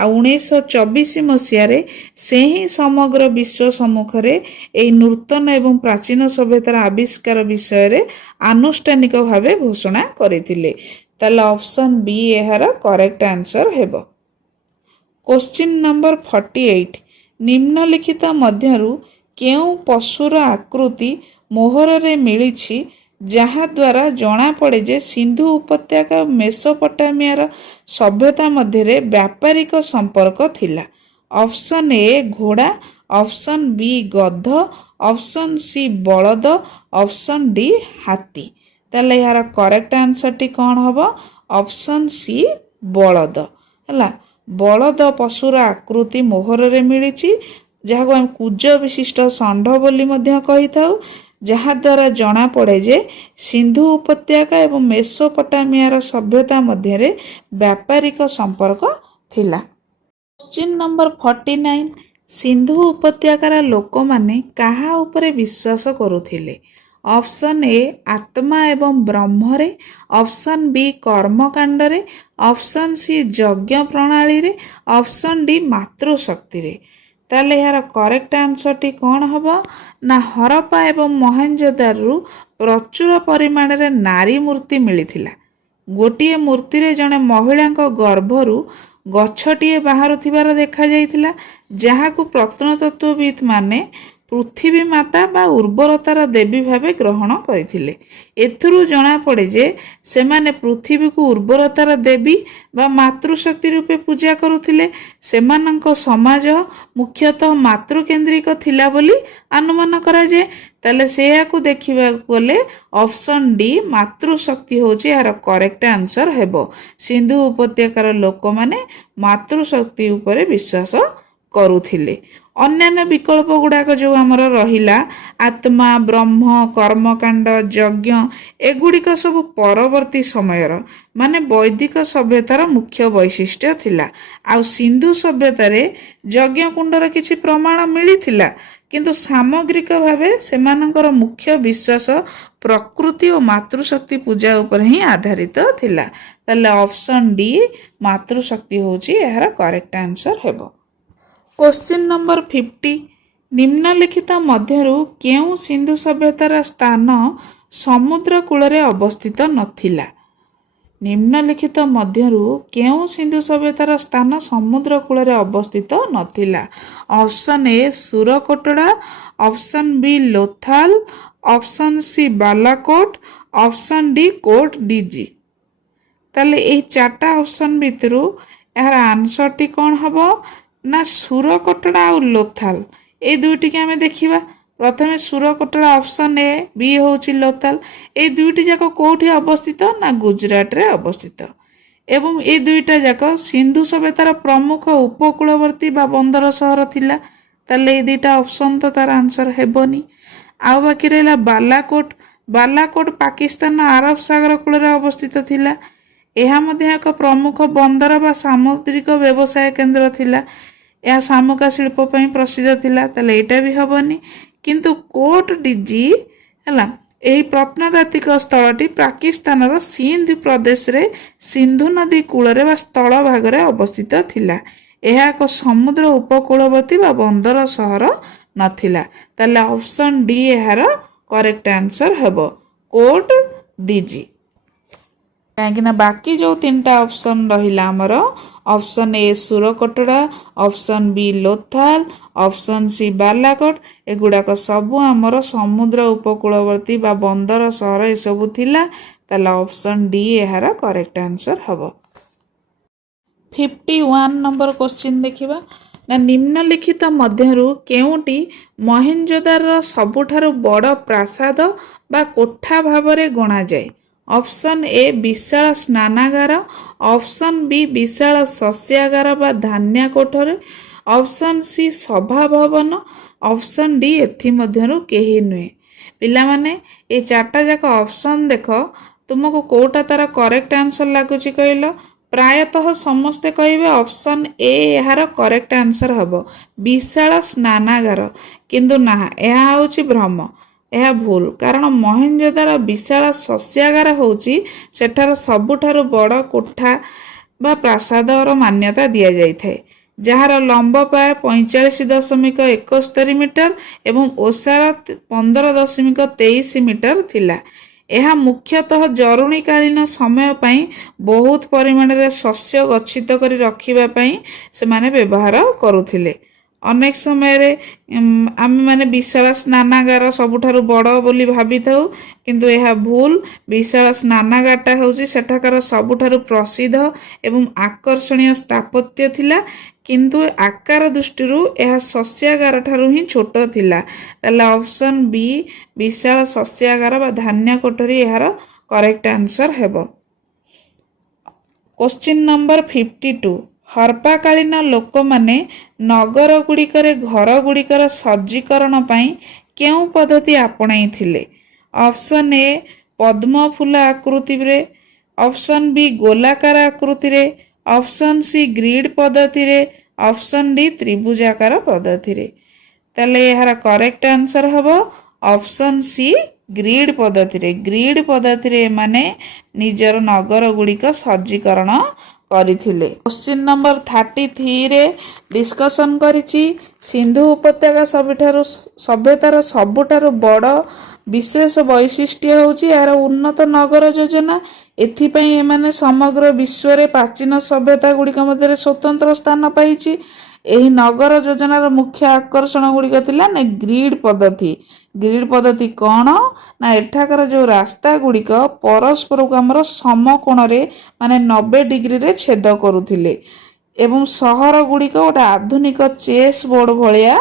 ଆଉ 1924 ମସିହାରେ ସେ ହିଁ ସମଗ୍ର ବିଶ୍ୱ ସମ୍ମୁଖରେ ଏହି ନୂତନ ଏବଂ ପ୍ରାଚୀନ ସଭ୍ୟତାର ଆବିଷ୍କାର ବିଷୟରେ ଆନୁଷ୍ଠାନିକ ଭାବେ ଘୋଷଣା କରିଥିଲେ। ତାହେଲେ ଅପସନ୍ ବି ଏହାର କରେକ୍ଟ ଆନ୍ସର ହେବ। Question number 48। ନିମ୍ନଲିଖିତ ମଧ୍ୟରୁ କେଉଁ ପଶୁର ଆକୃତି ମୋହରରେ ମିଳିଛି ଯାହାଦ୍ୱାରା ଜଣାପଡ଼େ ଯେ ସିନ୍ଧୁ ଉପତ୍ୟକା ଓ ମେସୋପଟାମିଆର ସଭ୍ୟତା ମଧ୍ୟରେ ବ୍ୟାପାରିକ ସମ୍ପର୍କ ଥିଲା? ଅପସନ୍ ଏ ଘୋଡ଼ା। ଅପସନ୍ ବି ଗଧ। ଅପସନ୍ ସି ବଳଦ। ଅପସନ୍ ଡି ହାତୀ। ତାହେଲେ ଏହାର କରେକ୍ଟ ଆନ୍ସରଟି କ'ଣ ହେବ? ଅପସନ୍ ସି ବଳଦ ହେଲା। ବଳଦ ପଶୁର ଆକୃତି ମୋହରରେ ମିଳିଛି, ଯାହାକୁ ଆମେ କୁଜ ବିଶିଷ୍ଟ ଷଣ୍ଢ ବୋଲି ମଧ୍ୟ କହିଥାଉ। ଯାହାଦ୍ୱାରା ଜଣାପଡ଼େ ଯେ ସିନ୍ଧୁ ଉପତ୍ୟକା ଏବଂ ମେସୋପଟାମିଆର ସଭ୍ୟତା ମଧ୍ୟରେ ବ୍ୟାପାରିକ ସମ୍ପର୍କ ଥିଲା। କ୍ୱେଶ୍ଚିନ୍ ନମ୍ବର 49, ସିନ୍ଧୁ ଉପତ୍ୟକାର ଲୋକମାନେ କାହା ଉପରେ ବିଶ୍ୱାସ କରୁଥିଲେ? ଅପସନ୍ ଏ ଆତ୍ମା ଏବଂ ବ୍ରହ୍ମରେ, ଅପସନ୍ ବି କର୍ମକାଣ୍ଡରେ, ଅପସନ୍ ସି ଯଜ୍ଞ ପ୍ରଣାଳୀରେ, ଅପସନ୍ ଡି ମାତୃଶକ୍ତିରେ। ତାହେଲେ ଏହାର କରେକ୍ଟ ଆନ୍ସରଟି କ'ଣ ହେବ ନା ହରପ୍ପା ଏବଂ ମହେଞ୍ଜୋଦାରୋରୁ ପ୍ରଚୁର ପରିମାଣରେ ନାରୀ ମୂର୍ତ୍ତି ମିଳିଥିଲା। ଗୋଟିଏ ମୂର୍ତ୍ତିରେ ଜଣେ ମହିଳାଙ୍କ ଗର୍ଭରୁ ଗଛଟିଏ ବାହାରୁଥିବାର ଦେଖାଯାଇଥିଲା, ଯାହାକୁ ପ୍ରତ୍ନତତ୍ତ୍ୱବିତ୍ ମାନେ ପୃଥିବୀ ମାତା ବା ଉର୍ବରତାର ଦେବୀ ଭାବେ ଗ୍ରହଣ କରିଥିଲେ। ଏଥିରୁ ଜଣାପଡ଼େ ଯେ ସେମାନେ ପୃଥିବୀକୁ ଉର୍ବରତାର ଦେବୀ ବା ମାତୃଶକ୍ତି ରୂପେ ପୂଜା କରୁଥିଲେ। ସେମାନଙ୍କ ସମାଜ ମୁଖ୍ୟତଃ ମାତୃକେନ୍ଦ୍ରିକ ଥିଲା ବୋଲି ଅନୁମାନ କରାଯାଏ। ତାହେଲେ ସେଇଆକୁ ଦେଖିବାକୁ ଗଲେ ଅପସନ୍ ଡି ମାତୃଶକ୍ତି ହେଉଛି ଏହାର କରେକ୍ଟ ଆନ୍ସର ହେବ। ସିନ୍ଧୁ ଉପତ୍ୟକାର ଲୋକମାନେ ମାତୃଶକ୍ତି ଉପରେ ବିଶ୍ୱାସ କରୁଥିଲେ। ଅନ୍ୟାନ୍ୟ ବିକଳ୍ପ ଗୁଡ଼ାକ ଯେଉଁ ଆମର ରହିଲା ଆତ୍ମା, ବ୍ରହ୍ମ, କର୍ମକାଣ୍ଡ, ଯଜ୍ଞ, ଏଗୁଡ଼ିକ ସବୁ ପରବର୍ତ୍ତୀ ସମୟର ମାନେ ବୈଦିକ ସଭ୍ୟତାର ମୁଖ୍ୟ ବୈଶିଷ୍ଟ୍ୟ ଥିଲା। ଆଉ ସିନ୍ଧୁ ସଭ୍ୟତାରେ ଯଜ୍ଞକୁଣ୍ଡର କିଛି ପ୍ରମାଣ ମିଳିଥିଲା, କିନ୍ତୁ ସାମଗ୍ରିକ ଭାବେ ସେମାନଙ୍କର ମୁଖ୍ୟ ବିଶ୍ୱାସ ପ୍ରକୃତି ଓ ମାତୃଶକ୍ତି ପୂଜା ଉପରେ ହିଁ ଆଧାରିତ ଥିଲା। ତାହେଲେ ଅପସନ୍ ଡି ମାତୃଶକ୍ତି ହେଉଛି ଏହାର କରେକ୍ଟ ଆନ୍ସର ହେବ। କ୍ୱେଶ୍ଚିନ୍ ନମ୍ବର 50, ନିମ୍ନଲିଖିତ ମଧ୍ୟରୁ କେଉଁ ସିନ୍ଧୁ ସଭ୍ୟତାର ସ୍ଥାନ ସମୁଦ୍ର କୂଳରେ ଅବସ୍ଥିତ ନଥିଲା? ନିମ୍ନଲିଖିତ ମଧ୍ୟରୁ କେଉଁ ସିନ୍ଧୁ ସଭ୍ୟତାର ସ୍ଥାନ ସମୁଦ୍ର କୂଳରେ ଅବସ୍ଥିତ ନଥିଲା? Option A Surkotada, option B Lothal, option C Balakot, option D Kot Diji. ତାହେଲେ ଏହି ଚାରିଟା ଅପସନ୍ ଭିତରୁ ଏହାର ଆନ୍ସରଟି କ'ଣ ହେବ ନା ସୁରକୋଟଡ଼ା ଆଉ ଲୋଥାଲ, ଏଇ ଦୁଇଟିକି ଆମେ ଦେଖିବା। ପ୍ରଥମେ ସୁରକୋଟଡ଼ା ଅପସନ୍ ଏ, ବି ହେଉଛି ଲୋଥାଲ। ଏଇ ଦୁଇଟି ଯାକ କେଉଁଠି ଅବସ୍ଥିତ ନା ଗୁଜରାଟରେ ଅବସ୍ଥିତ। ଏବଂ ଏ ଦୁଇଟା ଯାକ ସିନ୍ଧୁ ସଭ୍ୟତାର ପ୍ରମୁଖ ଉପକୂଳବର୍ତ୍ତୀ ବା ବନ୍ଦର ସହର ଥିଲା। ତାହେଲେ ଏଇ ଦୁଇଟା ଅପସନ୍ ତ ତାର ଆନ୍ସର ହେବନି। ଆଉ ବାକି ରହିଲା ବାଲାକୋଟ। ବାଲାକୋଟ ପାକିସ୍ତାନ ଆରବ ସାଗର କୂଳରେ ଅବସ୍ଥିତ ଥିଲା। ଏହା ମଧ୍ୟ ଏକ ପ୍ରମୁଖ ବନ୍ଦର ବା ସାମୁଦ୍ରିକ ବ୍ୟବସାୟ କେନ୍ଦ୍ର ଥିଲା। ଏହା ଶାମୁକା ଶିଳ୍ପ ପାଇଁ ପ୍ରସିଦ୍ଧ ଥିଲା। ତାହେଲେ ଏଇଟା ବି ହେବନି। କିନ୍ତୁ କୋଟ ଡିଜି ହେଲା, ଏହି ପ୍ରତ୍ନତାତ୍ତ୍ୱିକ ସ୍ଥଳଟି ପାକିସ୍ତାନର ସିନ୍ଧ ପ୍ରଦେଶରେ ସିନ୍ଧୁ ନଦୀ କୂଳରେ ବା ସ୍ଥଳ ଭାଗରେ ଅବସ୍ଥିତ ଥିଲା। ଏହା ଏକ ସମୁଦ୍ର ଉପକୂଳବର୍ତ୍ତୀ ବା ବନ୍ଦର ସହର ନଥିଲା। ତାହେଲେ ଅପସନ୍ ଡି ଏହାର କରେକ୍ଟ ଆନ୍ସର ହେବ, କୋଟ ଡିଜି। କାହିଁକିନା ବାକି ଯେଉଁ ତିନିଟା ଅପସନ୍ ରହିଲା ଆମର option A Surkotada, option B Lothal, option C Balakot, ଏଗୁଡ଼ାକ ସବୁ ଆମର ସମୁଦ୍ର ଉପକୂଳବର୍ତ୍ତୀ ବା ବନ୍ଦର ସହର ଏସବୁ ଥିଲା। ତାହେଲେ ଅପସନ୍ ଡି ଏହାର କରେକ୍ଟ ଆନ୍ସର ହେବ। 51 ନମ୍ବର କ୍ୱେଶ୍ଚିନ୍ ଦେଖିବା ନା ନିମ୍ନଲିଖିତ ମଧ୍ୟରୁ କେଉଁଟି ମହେଞ୍ଜୋଦାରୋର ସବୁଠାରୁ ବଡ଼ ପ୍ରାସାଦ ବା କୋଠା ଭାବରେ ଗଣାଯାଏ? Option A Vishal ସ୍ନାନାଗାର, option B ବିଶାଳ ଶସ୍ୟାଗାର ବା ଧାନ୍ୟା କୋଠରୀ, ଅପସନ୍ ସି ସଭା ଭବନ, ଅପସନ୍ ଡି ଏଥିମଧ୍ୟରୁ କେହି ନୁହେଁ। ପିଲାମାନେ ଏ ଚାରିଟା ଯାକ ଅପସନ୍ ଦେଖ, ତୁମକୁ କେଉଁଟା ତାର କରେକ୍ଟ ଆନ୍ସର ଲାଗୁଛି କହିଲ? ପ୍ରାୟତଃ ସମସ୍ତେ କହିବେ ଅପସନ୍ ଏ ଏହାର କରେକ୍ଟ ଆନ୍ସର ହେବ, ବିଶାଳ ସ୍ନାନାଗାର। କିନ୍ତୁ ନା, ଏହା ହେଉଛି ଭ୍ରମ, ଏହା ଭୁଲ। କାରଣ ମହେଞ୍ଜୋଦାରୋ ବିଶାଳ ଶସ୍ୟାଗାର ହେଉଛି ସେଠାର ସବୁଠାରୁ ବଡ଼ କୋଠା ବା ପ୍ରାସାଦର ମାନ୍ୟତା ଦିଆଯାଇଥାଏ, ଯାହାର ଲମ୍ବ ପ୍ରାୟ 45.71 ମିଟର ଏବଂ ଓସାର 15.23 ମିଟର ଥିଲା। ଏହା ମୁଖ୍ୟତଃ ଜରୁରୀକାଳୀନ ସମୟ ପାଇଁ ବହୁତ ପରିମାଣରେ ଶସ୍ୟ ଗଚ୍ଛିତ କରି ରଖିବା ପାଇଁ ସେମାନେ ବ୍ୟବହାର କରୁଥିଲେ। ଅନେକ ସମୟରେ ଆମେମାନେ ବିଶାଳ ସ୍ନାନାଗାର ସବୁଠାରୁ ବଡ଼ ବୋଲି ଭାବିଥାଉ, କିନ୍ତୁ ଏହା ଭୁଲ। ବିଶାଳ ସ୍ନାନାଗାରଟା ହେଉଛି ସେଠାକାର ସବୁଠାରୁ ପ୍ରସିଦ୍ଧ ଏବଂ ଆକର୍ଷଣୀୟ ସ୍ଥାପତ୍ୟ ଥିଲା, କିନ୍ତୁ ଆକାର ଦୃଷ୍ଟିରୁ ଏହା ଶସ୍ୟାଗାର ଠାରୁ ହିଁ ଛୋଟ ଥିଲା। ତାହେଲେ ଅପସନ୍ ବି ବିଶାଳ ଶସ୍ୟାଗାର ବା ଧାନ୍ୟ କୋଠରୀ ଏହାର କରେକ୍ଟ ଆନ୍ସର ହେବ। କ୍ୱେଶ୍ଚିନ୍ ନମ୍ବର 52, ହରପ୍ପାକାଳୀନ ଲୋକମାନେ ନଗର ଗୁଡ଼ିକରେ ଘର ଗୁଡ଼ିକର ସଜ୍ଜୀକରଣ ପାଇଁ କେଉଁ ପଦ୍ଧତି ଆପଣାଇଥିଲେ? Option A Padma full ଆକୃତିରେ, option B ଗୋଲାକାର ଆକୃତିରେ, ଅପସନ୍ ସି ଗ୍ରିଡ୍ ପଦ୍ଧତିରେ, ଅପସନ୍ ଡି ତ୍ରିଭୁଜାକାର ପଦ୍ଧତିରେ। ତାହେଲେ ଏହାର କରେକ୍ଟ ଆନ୍ସର ହେବ ଅପସନ୍ ସି ଗ୍ରିଡ୍ ପଦ୍ଧତିରେ। ଗ୍ରିଡ୍ ପଦ୍ଧତିରେ ଏମାନେ ନିଜର ନଗର ଗୁଡ଼ିକ ସଜ୍ଜୀକରଣ କରିଥିଲେ। କ୍ୱେଶ୍ଚିନ୍ ନମ୍ବର 33ରେ ଡିସ୍କସନ୍ କରିଛି ସିନ୍ଧୁ ଉପତ୍ୟକା ସଭ୍ୟତାର ସବୁଠାରୁ ବଡ଼ ବିଶେଷ ବୈଶିଷ୍ଟ୍ୟ ହେଉଛି ଏହାର ଉନ୍ନତ ନଗର ଯୋଜନା। ଏଥିପାଇଁ ଏମାନେ ସମଗ୍ର ବିଶ୍ୱରେ ପ୍ରାଚୀନ ସଭ୍ୟତା ଗୁଡ଼ିକ ମଧ୍ୟରେ ସ୍ୱତନ୍ତ୍ର ସ୍ଥାନ ପାଇଛି। ଏହି ନଗର ଯୋଜନାର ମୁଖ୍ୟ ଆକର୍ଷଣ ଗୁଡ଼ିକ ଥିଲା ନା ଗ୍ରିଡ୍ ପଦ୍ଧତି। ଗ୍ରିଡ୍ ପଦ୍ଧତି କ'ଣ ନା ଏଠାକାର ଯେଉଁ ରାସ୍ତା ଗୁଡ଼ିକ ପରସ୍ପରକୁ ଆମର ସମକୋଣରେ ମାନେ 90 ଡିଗ୍ରୀରେ ଛେଦ କରୁଥିଲେ ଏବଂ ସହର ଗୁଡ଼ିକ ଗୋଟେ ଆଧୁନିକ ଚେସ୍ ବୋର୍ଡ ଭଳିଆ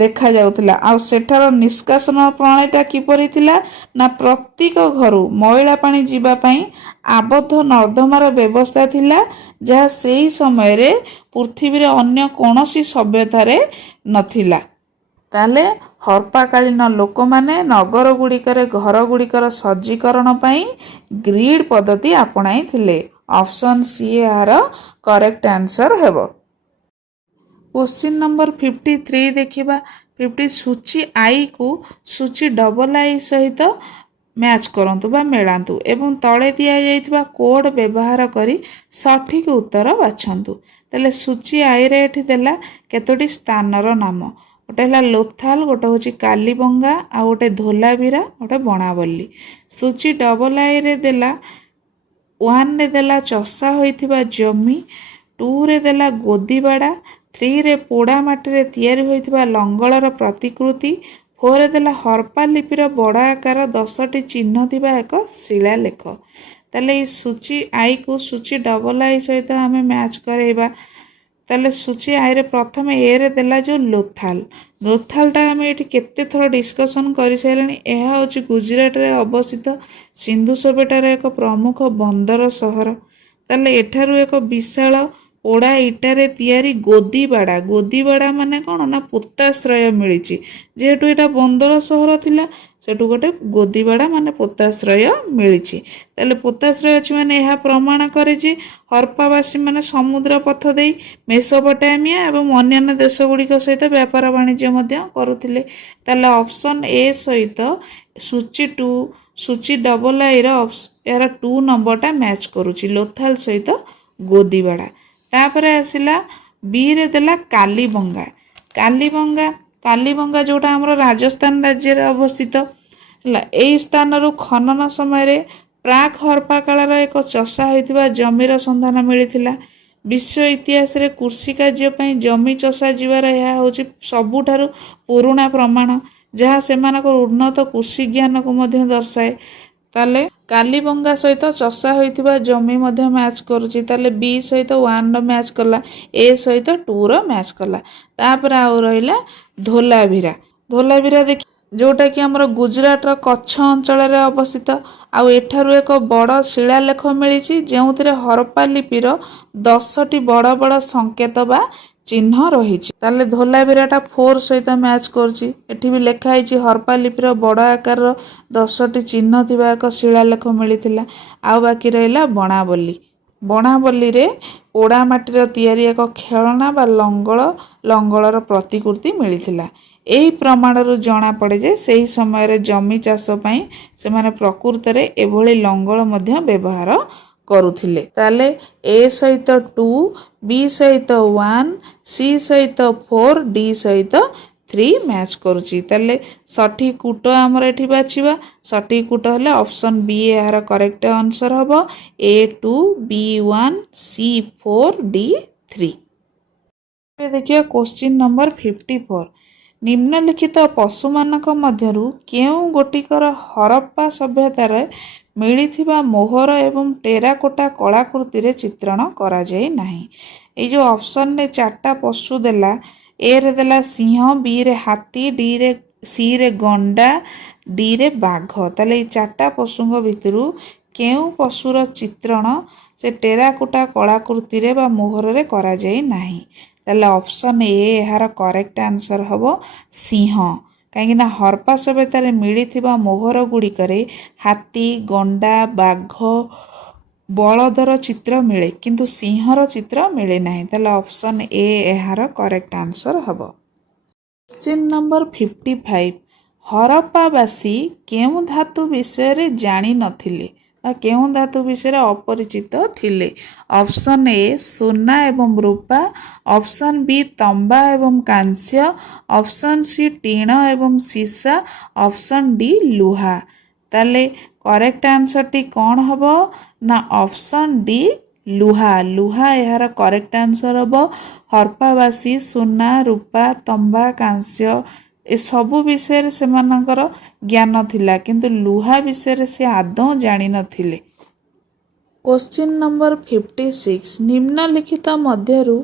ଦେଖାଯାଉଥିଲା। ଆଉ ସେଠାର ନିଷ୍କାସନ ପ୍ରଣାଳୀଟା କିପରି ଥିଲା ନା ପ୍ରତ୍ୟେକ ଘରୁ ମଇଳା ପାଣି ଯିବା ପାଇଁ ଆବଦ୍ଧ ନର୍ଦ୍ଦମାର ବ୍ୟବସ୍ଥା ଥିଲା, ଯାହା ସେହି ସମୟରେ ପୃଥିବୀରେ ଅନ୍ୟ କୌଣସି ସଭ୍ୟତାରେ ନଥିଲା। ତାହେଲେ ହରପ୍ପାକାଳୀନ ଲୋକମାନେ ନଗର ଗୁଡ଼ିକରେ ଘର ଗୁଡ଼ିକର ସଜ୍ଜୀକରଣ ପାଇଁ ଗ୍ରିଡ୍ ପଦ୍ଧତି ଆପଣାଇଥିଲେ। ଅପସନ୍ ସି ଏହାର କରେକ୍ଟ ଆନ୍ସର ହେବ। କ୍ୱେଶ୍ଚିନ୍ ନମ୍ବର 53 ଦେଖିବା। 50 ସୂଚୀ ଆଇକୁ ସୂଚୀ ଡବଲ ଆଇ ସହିତ ମ୍ୟାଚ୍ କରନ୍ତୁ ବା ମେଳାନ୍ତୁ ଏବଂ ତଳେ ଦିଆଯାଇଥିବା କୋଡ୍ ବ୍ୟବହାର କରି ସଠିକ୍ ଉତ୍ତର ବାଛନ୍ତୁ। ତାହେଲେ ସୂଚୀ ଆଇରେ ଏଠି ଦେଲା କେତୋଟି ସ୍ଥାନର ନାମ। ଗୋଟେ ହେଲା ଲୋଥାଲ, ଗୋଟେ ହେଉଛି କାଲିବଙ୍ଗା, ଆଉ ଗୋଟେ ଧୋଲାଭିରା, ଗୋଟେ ବଣାବଲ୍ଲୀ। ସୂଚୀ ଡବଲ ଆଇରେ ଦେଲା 1ରେ ଦେଲା ଚଷା ହୋଇଥିବା ଜମି, 2ରେ ଦେଲା ଗୋଦିବାଡ଼ା, 3ରେ ପୋଡ଼ା ମାଟିରେ ତିଆରି ହୋଇଥିବା ଲଙ୍ଗଳର ପ୍ରତିକୃତି, 4ରେ ଦେଲା ହରପ୍ପା ଲିପିର ବଡ଼ ଆକାର 10ଟି ଚିହ୍ନ ଥିବା ଏକ ଶିଳାଲେଖ। ତାହେଲେ ଏଇ ସୂଚୀ ଆଇକୁ ସୂଚୀ ଡବଲ ଆଇ ସହିତ ଆମେ ମ୍ୟାଚ୍ କରାଇବା। ତାହେଲେ ସୂଚୀ ଆଇରେ ପ୍ରଥମେ ଏରେ ଦେଲା ଯେଉଁ ଲୋଥାଲଟା ଆମେ ଏଠି କେତେ ଥର ଡିସ୍କସନ୍ କରିସାରିଲେଣି। ଏହା ହେଉଛି ଗୁଜୁରାଟରେ ଅବସ୍ଥିତ ସିନ୍ଧୁ ସଭ୍ୟତାର ଏକ ପ୍ରମୁଖ ବନ୍ଦର ସହର। ତାହେଲେ ଏଠାରୁ ଏକ ବିଶାଳ ପୋଡ଼ା ଇଟାରେ ତିଆରି ଗୋଦିବାଡ଼ା ମାନେ କ'ଣ ନା ପୋତାଶ୍ରୟ ମିଳିଛି। ଯେହେତୁ ଏଇଟା ବନ୍ଦର ସହର ଥିଲା ସେଠୁ ଗୋଟେ ଗୋଦିବାଡ଼ା ମାନେ ପୋତାଶ୍ରୟ ମିଳିଛି। ତାହେଲେ ପୋତାଶ୍ରୟ ଅଛି ମାନେ ଏହା ପ୍ରମାଣ କରେ ଯେ ହରପ୍ପାବାସୀ ମାନେ ସମୁଦ୍ର ପଥ ଦେଇ ମେସୋପଟାମିଆ ଏବଂ ଅନ୍ୟାନ୍ୟ ଦେଶ ଗୁଡ଼ିକ ସହିତ ବ୍ୟାପାର ବାଣିଜ୍ୟ ମଧ୍ୟ କରୁଥିଲେ। ତାହେଲେ ଅପସନ୍ ଏ ସହିତ ସୂଚୀ ଡବଲ ଆଇର ଏହାର 2 ନମ୍ବରଟା ମ୍ୟାଚ୍ କରୁଛି ଲୋଥାଲ ସହିତ ଗୋଦିବାଡ଼ା। ତାପରେ ଆସିଲା ବିରେ ଦେଲା କାଲିବଙ୍ଗା ଯେଉଁଟା ଆମର ରାଜସ୍ଥାନ ରାଜ୍ୟରେ ଅବସ୍ଥିତ ହେଲା। ଏହି ସ୍ଥାନରୁ ଖନନ ସମୟରେ ପ୍ରାକ୍ ହରପ୍ପା କାଳର ଏକ ଚଷା ହୋଇଥିବା ଜମିର ସନ୍ଧାନ ମିଳିଥିଲା। ବିଶ୍ୱ ଇତିହାସରେ କୃଷି କାର୍ଯ୍ୟ ପାଇଁ ଜମି ଚଷା ଯିବାର ଏହା ହେଉଛି ସବୁଠାରୁ ପୁରୁଣା ପ୍ରମାଣ, ଯାହା ସେମାନଙ୍କର ଉନ୍ନତ କୃଷି ଜ୍ଞାନକୁ ମଧ୍ୟ ଦର୍ଶାଏ। ତାହେଲେ କାଲିବଙ୍ଗା ସହିତ ଚଷା ହୋଇଥିବା ଜମି ମଧ୍ୟ ମ୍ୟାଚ୍ କରୁଛି। ତାହେଲେ ବି ସହିତ 1ର ମ୍ୟାଚ୍ କଲା, ଏ ସହିତ 2ର ମ୍ୟାଚ୍ କଲା। ତାପରେ ଆଉ ରହିଲା ଧୋଲାଭିରା ଦେଖି ଯେଉଁଟାକି ଆମର ଗୁଜୁରାଟର କଚ୍ଛ ଅଞ୍ଚଳରେ ଅବସ୍ଥିତ। ଆଉ ଏଠାରୁ ଏକ ବଡ଼ ଶିଳାଲେଖ ମିଳିଛି ଯେଉଁଥିରେ ହରପ୍ପା ଲିପିର 10ଟି ବଡ଼ ବଡ଼ ସଂକେତ ବା ଚିହ୍ନ ରହିଛି। ତାହେଲେ ଧୋଲାଭିରାଟା 4 ସହିତ ମ୍ୟାଚ୍ କରୁଛି। ଏଠି ବି ଲେଖା ହେଇଛି ହରପ୍ପା ଲିପିର ବଡ଼ ଆକାରର 10ଟି ଚିହ୍ନ ଥିବା ଏକ ଶିଳାଲେଖ ମିଳିଥିଲା। ଆଉ ବାକି ରହିଲା ବଣାବଲ୍ଲୀରେ ପୋଡ଼ା ମାଟିର ତିଆରି ଏକ ଖେଳନା ବା ଲଙ୍ଗଳର ପ୍ରତିକୃତି ମିଳିଥିଲା। ଏହି ପ୍ରମାଣରୁ ଜଣାପଡ଼େ ଯେ ସେହି ସମୟରେ ଜମି ଚାଷ ପାଇଁ ସେମାନେ ପ୍ରକୃତରେ ଏଭଳି ଲଙ୍ଗଳ ମଧ୍ୟ ବ୍ୟବହାର କରୁଥିଲେ। ତାହେଲେ ଏ ସହିତ 2, ବି ସହିତ 1, ସି ସହିତ 4, ଡି ସହିତ 3 ମ୍ୟାଚ୍ କରୁଛି। ତାହେଲେ ସଠିକ୍ ଉତ୍ତର ଆମର ଏଠି ବାଛିବା। ସଠିକ୍ ଉତ୍ତର ହେଲେ ଅପସନ୍ ବି ଏହାର କରେକ୍ଟ ଆନ୍ସର ହେବ। A2, B1, C4, D3। ଏବେ ଦେଖିବା କ୍ୱେଶ୍ଚିନ୍ ନମ୍ବର 54। ନିମ୍ନଲିଖିତ ପଶୁମାନଙ୍କ ମଧ୍ୟରୁ କେଉଁ ଗୋଟିକର ହରପ୍ପା ସଭ୍ୟତାରେ ମିଳିଥିବା ମୋହର ଏବଂ ଟେରାକୋଟା କଳାକୃତିରେ ଚିତ୍ରଣ କରାଯାଇ ନାହିଁ। ଏଇ ଯେଉଁ ଅପସନ୍ରେ 4ଟା ପଶୁ ଦେଲା, ଏରେ ଦେଲା ସିଂହ, ବିରେ ହାତୀ, ସିରେ ଗଣ୍ଡା, ଡିରେ ବାଘ। ତାହେଲେ ଏଇ 4ଟା ପଶୁଙ୍କ ଭିତରୁ କେଉଁ ପଶୁର ଚିତ୍ରଣ ସେ ଟେରାକୋଟା କଳାକୃତିରେ ବା ମୋହରରେ କରାଯାଇ ନାହିଁ। ତାହେଲେ ଅପସନ୍ ଏ ଏହାର କରେକ୍ଟ ଆନ୍ସର ହେବ ସିଂହ। କାହିଁକିନା ହରପ୍ପା ସଭ୍ୟତାରେ ମିଳିଥିବା ମୋହର ଗୁଡ଼ିକରେ ହାତୀ, ଗଣ୍ଡା, ବାଘ, ବଳଦର ଚିତ୍ର ମିଳେ କିନ୍ତୁ ସିଂହର ଚିତ୍ର ମିଳେ ନାହିଁ। ତାହେଲେ ଅପସନ୍ ଏ ଏହାର କରେକ୍ଟ ଆନ୍ସର ହେବ। କ୍ୱେଶ୍ଚିନ୍ ନମ୍ବର 55 ହରପ୍ପାବାସୀ କେଉଁ ଧାତୁ ବିଷୟରେ ଜାଣିନଥିଲେ ବା କେଉଁ ଧାତୁ ବିଷୟରେ ଅପରିଚିତ ଥିଲେ? ଅପସନ୍ ଏ ସୁନା ଏବଂ ରୂପା, ଅପସନ୍ ବି ତମ୍ବା ଏବଂ କାଂସ୍ୟ, ଅପସନ୍ ସି ଟିଣ ଏବଂ ସୀସା, ଅପସନ୍ ଡି ଲୁହା। ତାହେଲେ କରେକ୍ଟ ଆନ୍ସରଟି କ'ଣ ହେବ ନା ଅପସନ୍ ଡି ଲୁହା। ଲୁହା ଏହାର କରେକ୍ଟ ଆନ୍ସର ହେବ। ହରପ୍ପାବାସୀ ସୁନା, ରୂପା, ତମ୍ବା, କାଂସ୍ୟ ଏସବୁ ବିଷୟରେ ସେମାନଙ୍କର ଜ୍ଞାନ ଥିଲା କିନ୍ତୁ ଲୁହା ବିଷୟରେ ସେ ଆଦୌ ଜାଣିନଥିଲେ। କ୍ୱେଶ୍ଚିନ୍ ନମ୍ବର 56 ନିମ୍ନଲିଖିତ ମଧ୍ୟରୁ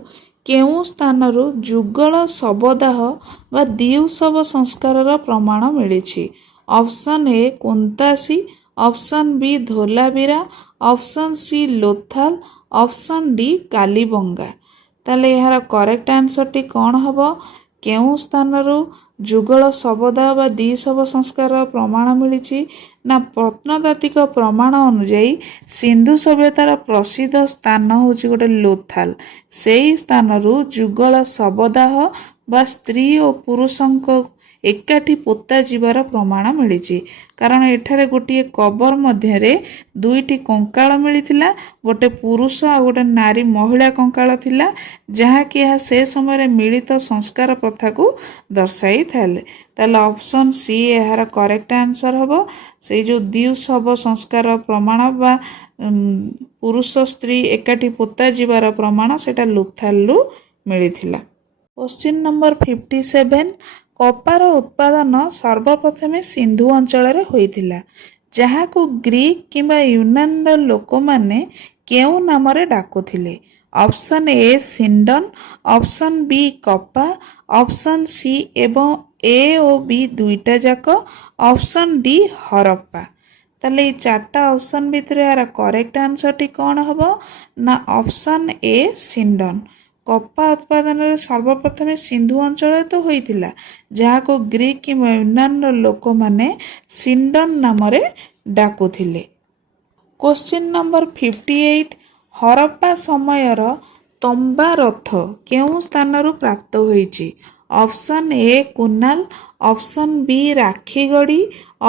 କେଉଁ ସ୍ଥାନରୁ ଯୁଗଳ ଶବଦାହ ବା ଦିଉ ଶବ ସଂସ୍କାରର ପ୍ରମାଣ ମିଳିଛି? Option A Kuntasi, option B Dholavira, option C Lothal, option D Kalibangan. ତାହେଲେ ଏହାର କରେକ୍ଟ ଆନ୍ସରଟି କ'ଣ ହେବ? କେଉଁ ସ୍ଥାନରୁ ଯୁଗଳ ଶବଦାହ ବା ଦି ଶବ ସଂସ୍କାରର ପ୍ରମାଣ ମିଳିଛି? ନା ପ୍ରତ୍ନତାତ୍ତ୍ୱିକ ପ୍ରମାଣ ଅନୁଯାୟୀ ସିନ୍ଧୁ ସଭ୍ୟତାର ପ୍ରସିଦ୍ଧ ସ୍ଥାନ ହେଉଛି ଗୋଟେ ଲୋଥାଲ। ସେହି ସ୍ଥାନରୁ ଯୁଗଳ ଶବଦାହ ବା ସ୍ତ୍ରୀ ଓ ପୁରୁଷଙ୍କ ଏକାଠି ପୋତା ଯିବାର ପ୍ରମାଣ ମିଳିଛି। କାରଣ ଏଠାରେ ଗୋଟିଏ କବର ମଧ୍ୟରେ ଦୁଇଟି କଙ୍କାଳ ମିଳିଥିଲା, ଗୋଟେ ପୁରୁଷ ଆଉ ଗୋଟେ ନାରୀ ମହିଳା କଙ୍କାଳ ଥିଲା, ଯାହାକି ଏହା ସେ ସମୟରେ ମିଳିତ ସଂସ୍କାର ପ୍ରଥାକୁ ଦର୍ଶାଇଥାଏ। ତାହେଲେ ଅପସନ୍ ସି ଏହାର କରେକ୍ଟ ଆନ୍ସର ହେବ। ସେଇ ଯେଉଁ ଦିଉ ଶବ ସଂସ୍କାର ପ୍ରମାଣ ବା ପୁରୁଷ ସ୍ତ୍ରୀ ଏକାଠି ପୋତା ଯିବାର ପ୍ରମାଣ ସେଇଟା ଲୋଥାଲରୁ ମିଳିଥିଲା। କ୍ୱେଶ୍ଚିନ୍ ନମ୍ବର 57 କପାର ଉତ୍ପାଦନ ସର୍ବପ୍ରଥମେ ସିନ୍ଧୁ ଅଞ୍ଚଳରେ ହୋଇଥିଲା, ଯାହାକୁ ଗ୍ରୀକ୍ କିମ୍ବା ୟୁନାନର ଲୋକମାନେ କେଉଁ ନାମରେ ଡାକୁଥିଲେ? ଅପସନ୍ ଏ ସିଣ୍ଡନ, ଅପସନ୍ ବି କପା, ଅପସନ୍ ସି ଏବଂ ଏ ଓ ବି ଦୁଇଟା ଯାକ, ଅପସନ୍ ଡି ହରପ୍ପା। ତାହେଲେ ଏଇ ଚାରିଟା ଅପସନ୍ ଭିତରେ ଏହାର କରେକ୍ଟ ଆନ୍ସରଟି କ'ଣ ହେବ? ନା ଅପସନ୍ ଏ ସିଣ୍ଡନ। କପା ଉତ୍ପାଦନରେ ସର୍ବପ୍ରଥମେ ସିନ୍ଧୁ ଅଞ୍ଚଳରେ ତ ହୋଇଥିଲା, ଯାହାକୁ ଗ୍ରୀକ୍ କିମ୍ବା ୟୁନାନର ଲୋକମାନେ ସିଣ୍ଡନ ନାମରେ ଡାକୁଥିଲେ। କ୍ୱେଶ୍ଚିନ୍ ନମ୍ବର 58 ହରପ୍ପା ସମୟର ତମ୍ବା ରଥ କେଉଁ ସ୍ଥାନରୁ ପ୍ରାପ୍ତ ହୋଇଛି? Option A Kunal, option B ରାକ୍ଷୀଗଡ଼ି,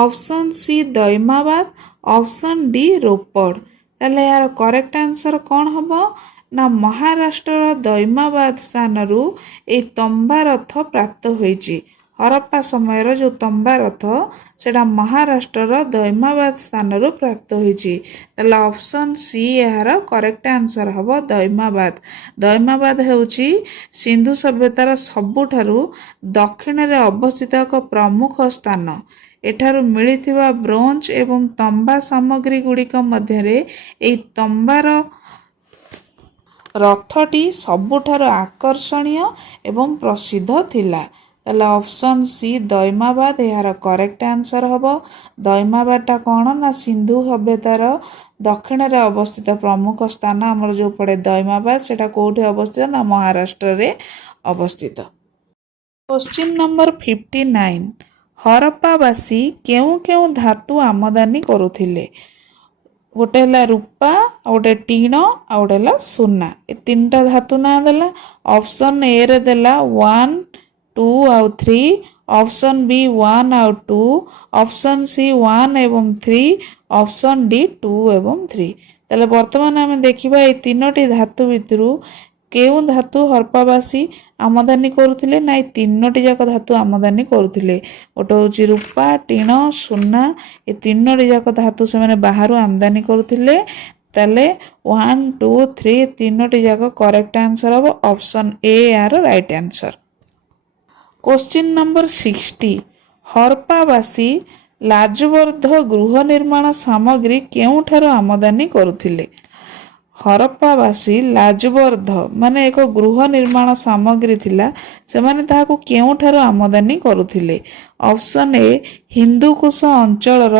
option C Daimabad, option D Ropar. ତାହେଲେ ଏହାର କରେକ୍ଟ ଆନ୍ସର କ'ଣ ହେବ? ନା ମହାରାଷ୍ଟ୍ରର ଦୈମାବାଦ ସ୍ଥାନରୁ ଏହି ତମ୍ବା ରଥ ପ୍ରାପ୍ତ ହୋଇଛି। ହରପ୍ପା ସମୟର ଯେଉଁ ତମ୍ବା ରଥ ସେଇଟା ମହାରାଷ୍ଟ୍ରର ଦୈମାବାଦ ସ୍ଥାନରୁ ପ୍ରାପ୍ତ ହୋଇଛି। ତାହେଲେ ଅପସନ୍ ସି ଏହାର କରେକ୍ଟ ଆନ୍ସର ହେବ ଦୈମାବାଦ। ଦୈମାବାଦ ହେଉଛି ସିନ୍ଧୁ ସଭ୍ୟତାର ସବୁଠାରୁ ଦକ୍ଷିଣରେ ଅବସ୍ଥିତ ଏକ ପ୍ରମୁଖ ସ୍ଥାନ। ଏଠାରୁ ମିଳିଥିବା ବ୍ରୋଞ୍ଜ ଏବଂ ତମ୍ବା ସାମଗ୍ରୀ ଗୁଡ଼ିକ ମଧ୍ୟରେ ଏହି ତମ୍ବାର ରଥଟି ସବୁଠାରୁ ଆକର୍ଷଣୀୟ ଏବଂ ପ୍ରସିଦ୍ଧ ଥିଲା। ତାହେଲେ ଅପସନ୍ ସି ଦୈମାବାଦ ଏହାର କରେକ୍ଟ ଆନ୍ସର ହେବ। ଦୈମାବାଦଟା କ'ଣ ନା ସିନ୍ଧୁ ସଭ୍ୟତାର ଦକ୍ଷିଣରେ ଅବସ୍ଥିତ ପ୍ରମୁଖ ସ୍ଥାନ ଆମର ଯେଉଁ ପଡ଼େ ଦୈମାବାଦ, ସେଇଟା କେଉଁଠି ଅବସ୍ଥିତ ନା ମହାରାଷ୍ଟ୍ରରେ ଅବସ୍ଥିତ। କ୍ୱେଶ୍ଚିନ୍ ନମ୍ବର 59 ହରପ୍ପାବାସୀ କେଉଁ କେଉଁ ଧାତୁ ଆମଦାନୀ କରୁଥିଲେ? ଗୋଟେ ହେଲା ରୂପା, ଆଉ ଗୋଟେ ଟିଣ, ଆଉ ଗୋଟେ ହେଲା ସୁନା। ଏ ତିନିଟା ଧାତୁ ନାଁ ଦେଲା। ଅପସନ୍ ଏରେ ଦେଲା 1, 2 ଆଉ 3, ଅପସନ୍ ବି 1 ଆଉ 2, ଅପସନ୍ ସି 1 ଏବଂ 3, ଅପସନ୍ ଡି 2 ଏବଂ 3। ତାହେଲେ ବର୍ତ୍ତମାନ ଆମେ ଦେଖିବା এই ତିନୋଟି ଧାତୁ ଭିତରୁ କେଉଁ ଧାତୁ ହରପ୍ପାବାସୀ ଆମଦାନୀ କରୁଥିଲେ? ନା এই ତିନୋଟି ଯାକ ଧାତୁ ଆମଦାନୀ କରୁଥିଲେ। ଗୋଟେ ହେଉଛି ରୂପା, ଟିଣ, ସୁନା। ଏ ତିନୋଟି ଯାକ ଧାତୁ ସେମାନେ ବାହାରୁ ଆମଦାନୀ କରୁଥିଲେ। ତାହେଲେ 1, 2, 3 ତିନୋଟି ଯାକ କରେକ୍ଟ ଆନ୍ସର ହେବ। ଅପସନ୍ ଏ ଏହାର ରାଇଟ୍ ଆନ୍ସର। କ୍ୱେଶ୍ଚିନ୍ ନମ୍ବର 60 ହରପ୍ପାବାସୀ ଲାଜବର୍ଦ୍ଧ ଗୃହ ନିର୍ମାଣ ସାମଗ୍ରୀ କେଉଁଠାରୁ ଆମଦାନୀ କରୁଥିଲେ? ହରପ୍ପାବାସୀ ଲାଜବର୍ଦ୍ଧ ମାନେ ଏକ ଗୃହ ନିର୍ମାଣ ସାମଗ୍ରୀ ଥିଲା, ସେମାନେ ତାହାକୁ କେଉଁଠାରୁ ଆମଦାନୀ କରୁଥିଲେ? ଅପସନ୍ ଏ ହିନ୍ଦୁକୁଶ ଅଞ୍ଚଳର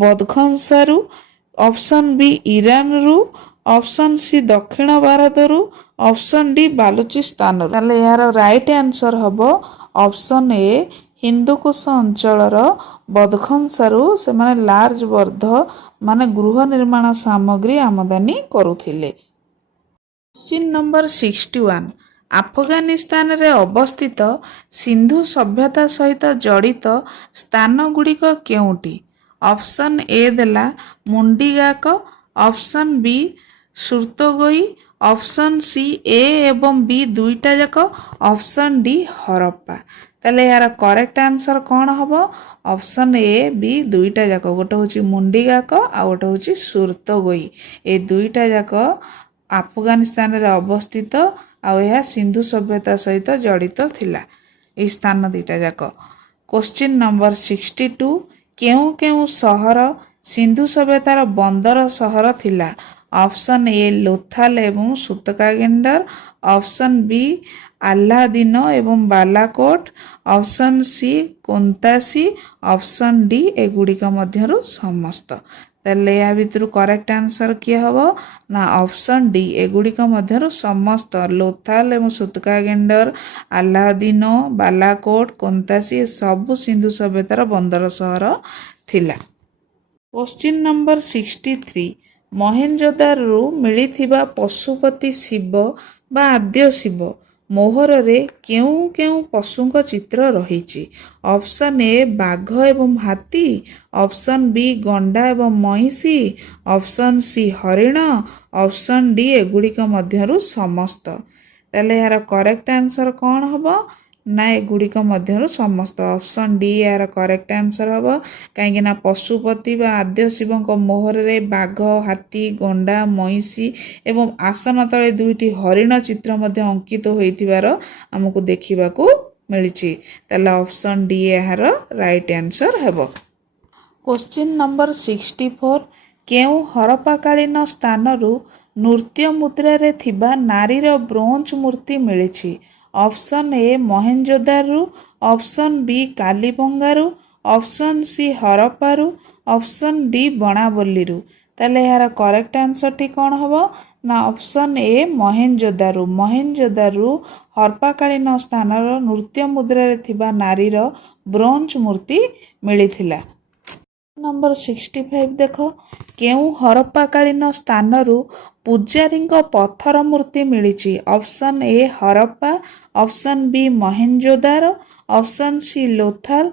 ବଦଖସାରୁ, ଅପସନ୍ ବି ଇରାନରୁ, ଅପସନ୍ ସି ଦକ୍ଷିଣ ଭାରତରୁ, ଅପସନ୍ ଡି ବାଲୁଚିସ୍ତାନରୁ। ତାହେଲେ ଏହାର ରାଇଟ୍ ଆନ୍ସର ହେବ ଅପସନ୍ ଏ ହିନ୍ଦୁକୁଶ ଅଞ୍ଚଳର ବଦଖଂସାରୁ ସେମାନେ ଲାର୍ଜ ବର୍ଦ୍ଧ ମାନେ ଗୃହ ନିର୍ମାଣ ସାମଗ୍ରୀ ଆମଦାନୀ କରୁଥିଲେ। କ୍ୱେଶ୍ଚିନ୍ ନମ୍ବର 61 ଆଫଗାନିସ୍ତାନରେ ଅବସ୍ଥିତ ସିନ୍ଧୁ ସଭ୍ୟତା ସହିତ ଜଡ଼ିତ ସ୍ଥାନ ଗୁଡ଼ିକ କେଉଁଟି? ଅପସନ୍ ଏ ଦେଲା ମୁଣ୍ଡିଗାକ, ଅପସନ୍ ବି ସୁର୍ତ୍ତୋଗୋଇ, ଅପସନ୍ ସି ଏ ଏବଂ ବି ଦୁଇଟା ଯାକ, ଅପସନ୍ ଡି ହରପ୍ପା। ତାହେଲେ ଏହାର କରେକ୍ଟ ଆନ୍ସର କ'ଣ ହେବ? ଅପସନ୍ ଏ ବି ଦୁଇଟା ଯାକ, ଗୋଟେ ହେଉଛି ମୁଣ୍ଡିଗାକ ଆଉ ଗୋଟେ ହେଉଛି ସୁର୍ତ୍ତୋଗୋଇ। ଏ ଦୁଇଟା ଯାକ ଆଫଗାନିସ୍ତାନରେ ଅବସ୍ଥିତ ଆଉ ଏହା ସିନ୍ଧୁ ସଭ୍ୟତା ସହିତ ଜଡ଼ିତ ଥିଲା ଏହି ସ୍ଥାନ ଦୁଇଟା ଯାକ। କ୍ୱେଶ୍ଚିନ୍ ନମ୍ବର 62 କେଉଁ କେଉଁ ସହର ସିନ୍ଧୁ ସଭ୍ୟତାର ବନ୍ଦର ସହର ଥିଲା? ଅପସନ୍ ଏ ଲୋଥାଲ ଏବଂ ସୁତକାଗେଣ୍ଡର, ଅପସନ୍ ବି ଆହ୍ଲାଦିନ ଏବଂ Balakot, option C Kuntasi, option D ଏଗୁଡ଼ିକ ମଧ୍ୟରୁ ସମସ୍ତ। ତାହେଲେ ଏହା ଭିତରୁ କରେକ୍ଟ ଆନ୍ସର କିଏ ହେବ? ନା ଅପସନ୍ ଡି ଏଗୁଡ଼ିକ ମଧ୍ୟରୁ ସମସ୍ତ ଲୋଥାଲ ଏବଂ ସୁତକାଗେଣ୍ଡର, ଆହ୍ଲାଦିନ, ବାଲାକୋଟ, କୋନ୍ତାସି ସବୁ ସିନ୍ଧୁ ସଭ୍ୟତାର ବନ୍ଦର ସହର ଥିଲା। କ୍ୱେଶ୍ଚିନ୍ ନମ୍ବର 63 ମହେଞ୍ଜୋଦାରୋରୁ ମିଳିଥିବା ପଶୁପତି ଶିବ ବା ଆଦ୍ୟ ଶିବ ମୋହରରେ କେଉଁ କେଉଁ ପଶୁଙ୍କ ଚିତ୍ର ରହିଛି? ଅପସନ୍ ଏ ବାଘ ଏବଂ ହାତୀ, ଅପସନ୍ ବି ଗଣ୍ଡା ଏବଂ ମଇଁଷି, ଅପସନ୍ ସି ହରିଣ, ଅପସନ୍ ଡି ଏଗୁଡ଼ିକ ମଧ୍ୟରୁ ସମସ୍ତ। ତାହେଲେ ଏହାର କରେକ୍ଟ ଆନ୍ସର କ'ଣ ହେବ? ନା ଏଗୁଡ଼ିକ ମଧ୍ୟରୁ ସମସ୍ତ। ଅପସନ୍ ଡି ଏହାର କରେକ୍ଟ ଆନ୍ସର ହେବ। କାହିଁକି ନା ପଶୁପତି ବା ଆଦ୍ୟ ଶିବଙ୍କ ମୋହରରେ ବାଘ, ହାତୀ, ଗଣ୍ଡା, ମଇଁଷି ଏବଂ ଆସନ ତଳେ ଦୁଇଟି ହରିଣ ଚିତ୍ର ମଧ୍ୟ ଅଙ୍କିତ ହୋଇଥିବାର ଆମକୁ ଦେଖିବାକୁ ମିଳିଛି। ତାହେଲେ ଅପସନ୍ ଡି ଏହାର ରାଇଟ୍ ଆନ୍ସର ହେବ। କ୍ୱେଶ୍ଚିନ୍ ନମ୍ବର 64 କେଉଁ ହରପ୍ପାକାଳୀନ ସ୍ଥାନରୁ ନୃତ୍ୟ ମୁଦ୍ରାରେ ଥିବା ନାରୀର ବ୍ରୋଞ୍ଜ ମୂର୍ତ୍ତି ମିଳିଛି? ଅପସନ୍ ଏ ମହେଞ୍ଜୋଦାରୋରୁ, ଅପସନ୍ ବି କାଲିବଙ୍ଗାରୁ, ଅପସନ୍ ସି ହରପ୍ପାରୁ, ଅପସନ୍ ଡି ବଣାବଲ୍ଲୀରୁ। ତାହେଲେ ଏହାର କରେକ୍ଟ ଆନ୍ସରଟି କ'ଣ ହେବ? ନା ଅପସନ୍ ଏ ମହେଞ୍ଜୋଦାରୋ। ମହେଞ୍ଜୋଦାରୋରୁ ହରପ୍ପାକାଳୀନ ସ୍ଥାନର ନୃତ୍ୟ ମୁଦ୍ରାରେ ଥିବା ନାରୀର ବ୍ରୋଞ୍ଜ ମୂର୍ତ୍ତି ମିଳିଥିଲା। ନମ୍ବର 65 ଦେଖ କେଉଁ ହରପ୍ପାକାଳୀନ ସ୍ଥାନରୁ ପୂଜାରୀଙ୍କ ପଥର ମୂର୍ତ୍ତି ମିଳିଛି? Option A Harappa, option B Mohenjodaro, option C Lothal,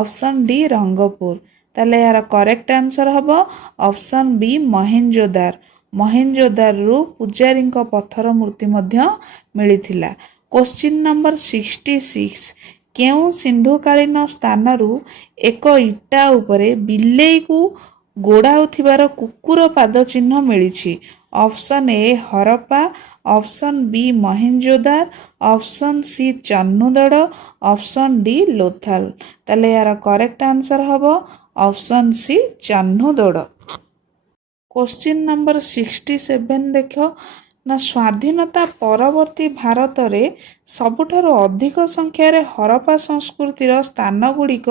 option D Rangpur. ତାହେଲେ ଏହାର କରେକ୍ଟ ଆନ୍ସର ହେବ ଅପସନ୍ ବି ମହେଞ୍ଜୋଦାରୋ। ମହେଞ୍ଜୋଦାରୋରୁ ପୂଜାରୀଙ୍କ ପଥର ମୂର୍ତ୍ତି ମଧ୍ୟ ମିଳିଥିଲା। କ୍ୱେଶ୍ଚିନ୍ ନମ୍ବର 66 କେଉଁ ସିନ୍ଧୁକାଳୀନ ସ୍ଥାନରୁ ଏକ ଇଟା ଉପରେ ବିଲେଇକୁ ଗୋଡ଼ାଉଥିବାର କୁକୁର ପାଦ ଚିହ୍ନ ମିଳିଛି? Option A Harappa, option B Mohenjodaro, option C Channugarh, option D Lothal. ତାହେଲେ ଏହାର କରେକ୍ଟ ଆନ୍ସର ହେବ option C Channugarh. Question number 67 ଦେଖ ନା ସ୍ୱାଧୀନତା ପରବର୍ତ୍ତୀ ଭାରତରେ ସବୁଠାରୁ ଅଧିକ ସଂଖ୍ୟାରେ ହରପ୍ପା ସଂସ୍କୃତିର ସ୍ଥାନ ଗୁଡ଼ିକ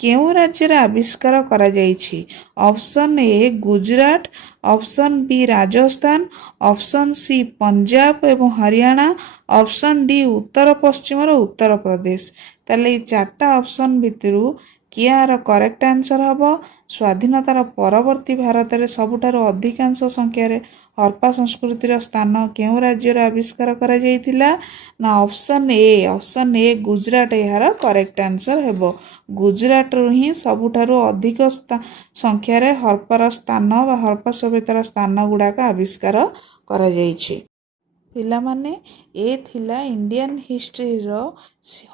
କେଉଁ ରାଜ୍ୟରେ ଆବିଷ୍କାର କରାଯାଇଛି? Option A Gujarat, option B Rajasthan, option C Punjab ଏବଂ ହରିୟାଣା, ଅପସନ୍ ଡି ଉତ୍ତର ପଶ୍ଚିମର ଉତ୍ତରପ୍ରଦେଶ। ତାହେଲେ ଏଇ ଚାରିଟା ଅପସନ୍ ଭିତରୁ କିଏ ଏହାର କରେକ୍ଟ ଆନ୍ସର ହେବ? ସ୍ୱାଧୀନତାର ପରବର୍ତ୍ତୀ ଭାରତରେ ସବୁଠାରୁ ଅଧିକାଂଶ ସଂଖ୍ୟାରେ ହରପ୍ପା ସଂସ୍କୃତିର ସ୍ଥାନ କେଉଁ ରାଜ୍ୟରେ ଆବିଷ୍କାର କରାଯାଇଥିଲା? ନା ଅପସନ୍ ଏ ଗୁଜରାଟ ଏହାର କରେକ୍ଟ ଆନ୍ସର ହେବ। ଗୁଜରାଟରୁ ହିଁ ସବୁଠାରୁ ଅଧିକ ସଂଖ୍ୟାରେ ହରପ୍ପାର ସ୍ଥାନ ବା ହରପ୍ପା ସଭ୍ୟତାର ସ୍ଥାନ ଗୁଡ଼ାକ ଆବିଷ୍କାର କରାଯାଇଛି। ପିଲାମାନେ ଏ ଥିଲା ଇଣ୍ଡିଆନ୍ ହିଷ୍ଟ୍ରିର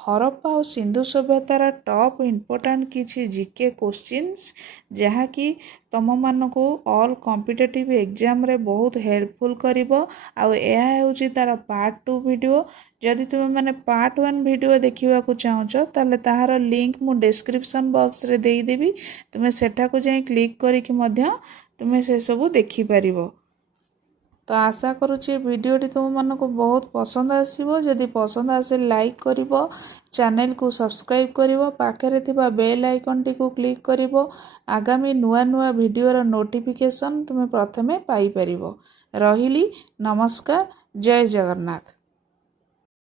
ହରପ୍ପା ଓ ସିନ୍ଧୁ ସଭ୍ୟତାର ଟପ୍ ଇମ୍ପୋର୍ଟାଣ୍ଟ କିଛି ଜିକେ କୋଶ୍ଚିନ୍ସ ଯାହାକି ତୁମମାନଙ୍କୁ ଅଲ୍ କମ୍ପିଟେଟିଭ୍ ଏକ୍ଜାମରେ ବହୁତ ହେଲ୍ପଫୁଲ୍ କରିବ। ଆଉ ଏହା ହେଉଛି ତା'ର ପାର୍ଟ 2 ଭିଡ଼ିଓ। ଯଦି ତୁମେମାନେ ପାର୍ଟ 1 ଭିଡ଼ିଓ ଦେଖିବାକୁ ଚାହୁଁଛ ତାହେଲେ ତାହାର ଲିଙ୍କ୍ ମୁଁ ଡେସ୍କ୍ରିପସନ୍ ବକ୍ସରେ ଦେଇଦେବି। ତୁମେ ସେଠାକୁ ଯାଇ କ୍ଲିକ୍ କରିକି ମଧ୍ୟ ତୁମେ ସେସବୁ ଦେଖିପାରିବ। ତ ଆଶା କରୁଛି ଭିଡ଼ିଓଟି ତୁମମାନଙ୍କୁ ବହୁତ ପସନ୍ଦ ଆସିବ। ଯଦି ପସନ୍ଦ ଆସେ ଲାଇକ୍ କରିବ, ଚ୍ୟାନେଲକୁ ସବସ୍କ୍ରାଇବ୍ କରିବ, ପାଖରେ ଥିବା ବେଲ୍ ଆଇକନ୍ଟିକୁ କ୍ଲିକ୍ କରିବ। ଆଗାମୀ ନୂଆ ନୂଆ ଭିଡ଼ିଓର ନୋଟିଫିକେସନ୍ ତୁମେ ପ୍ରଥମେ ପାଇପାରିବ। ରହିଲି, ନମସ୍କାର, ଜୟ ଜଗନ୍ନାଥ।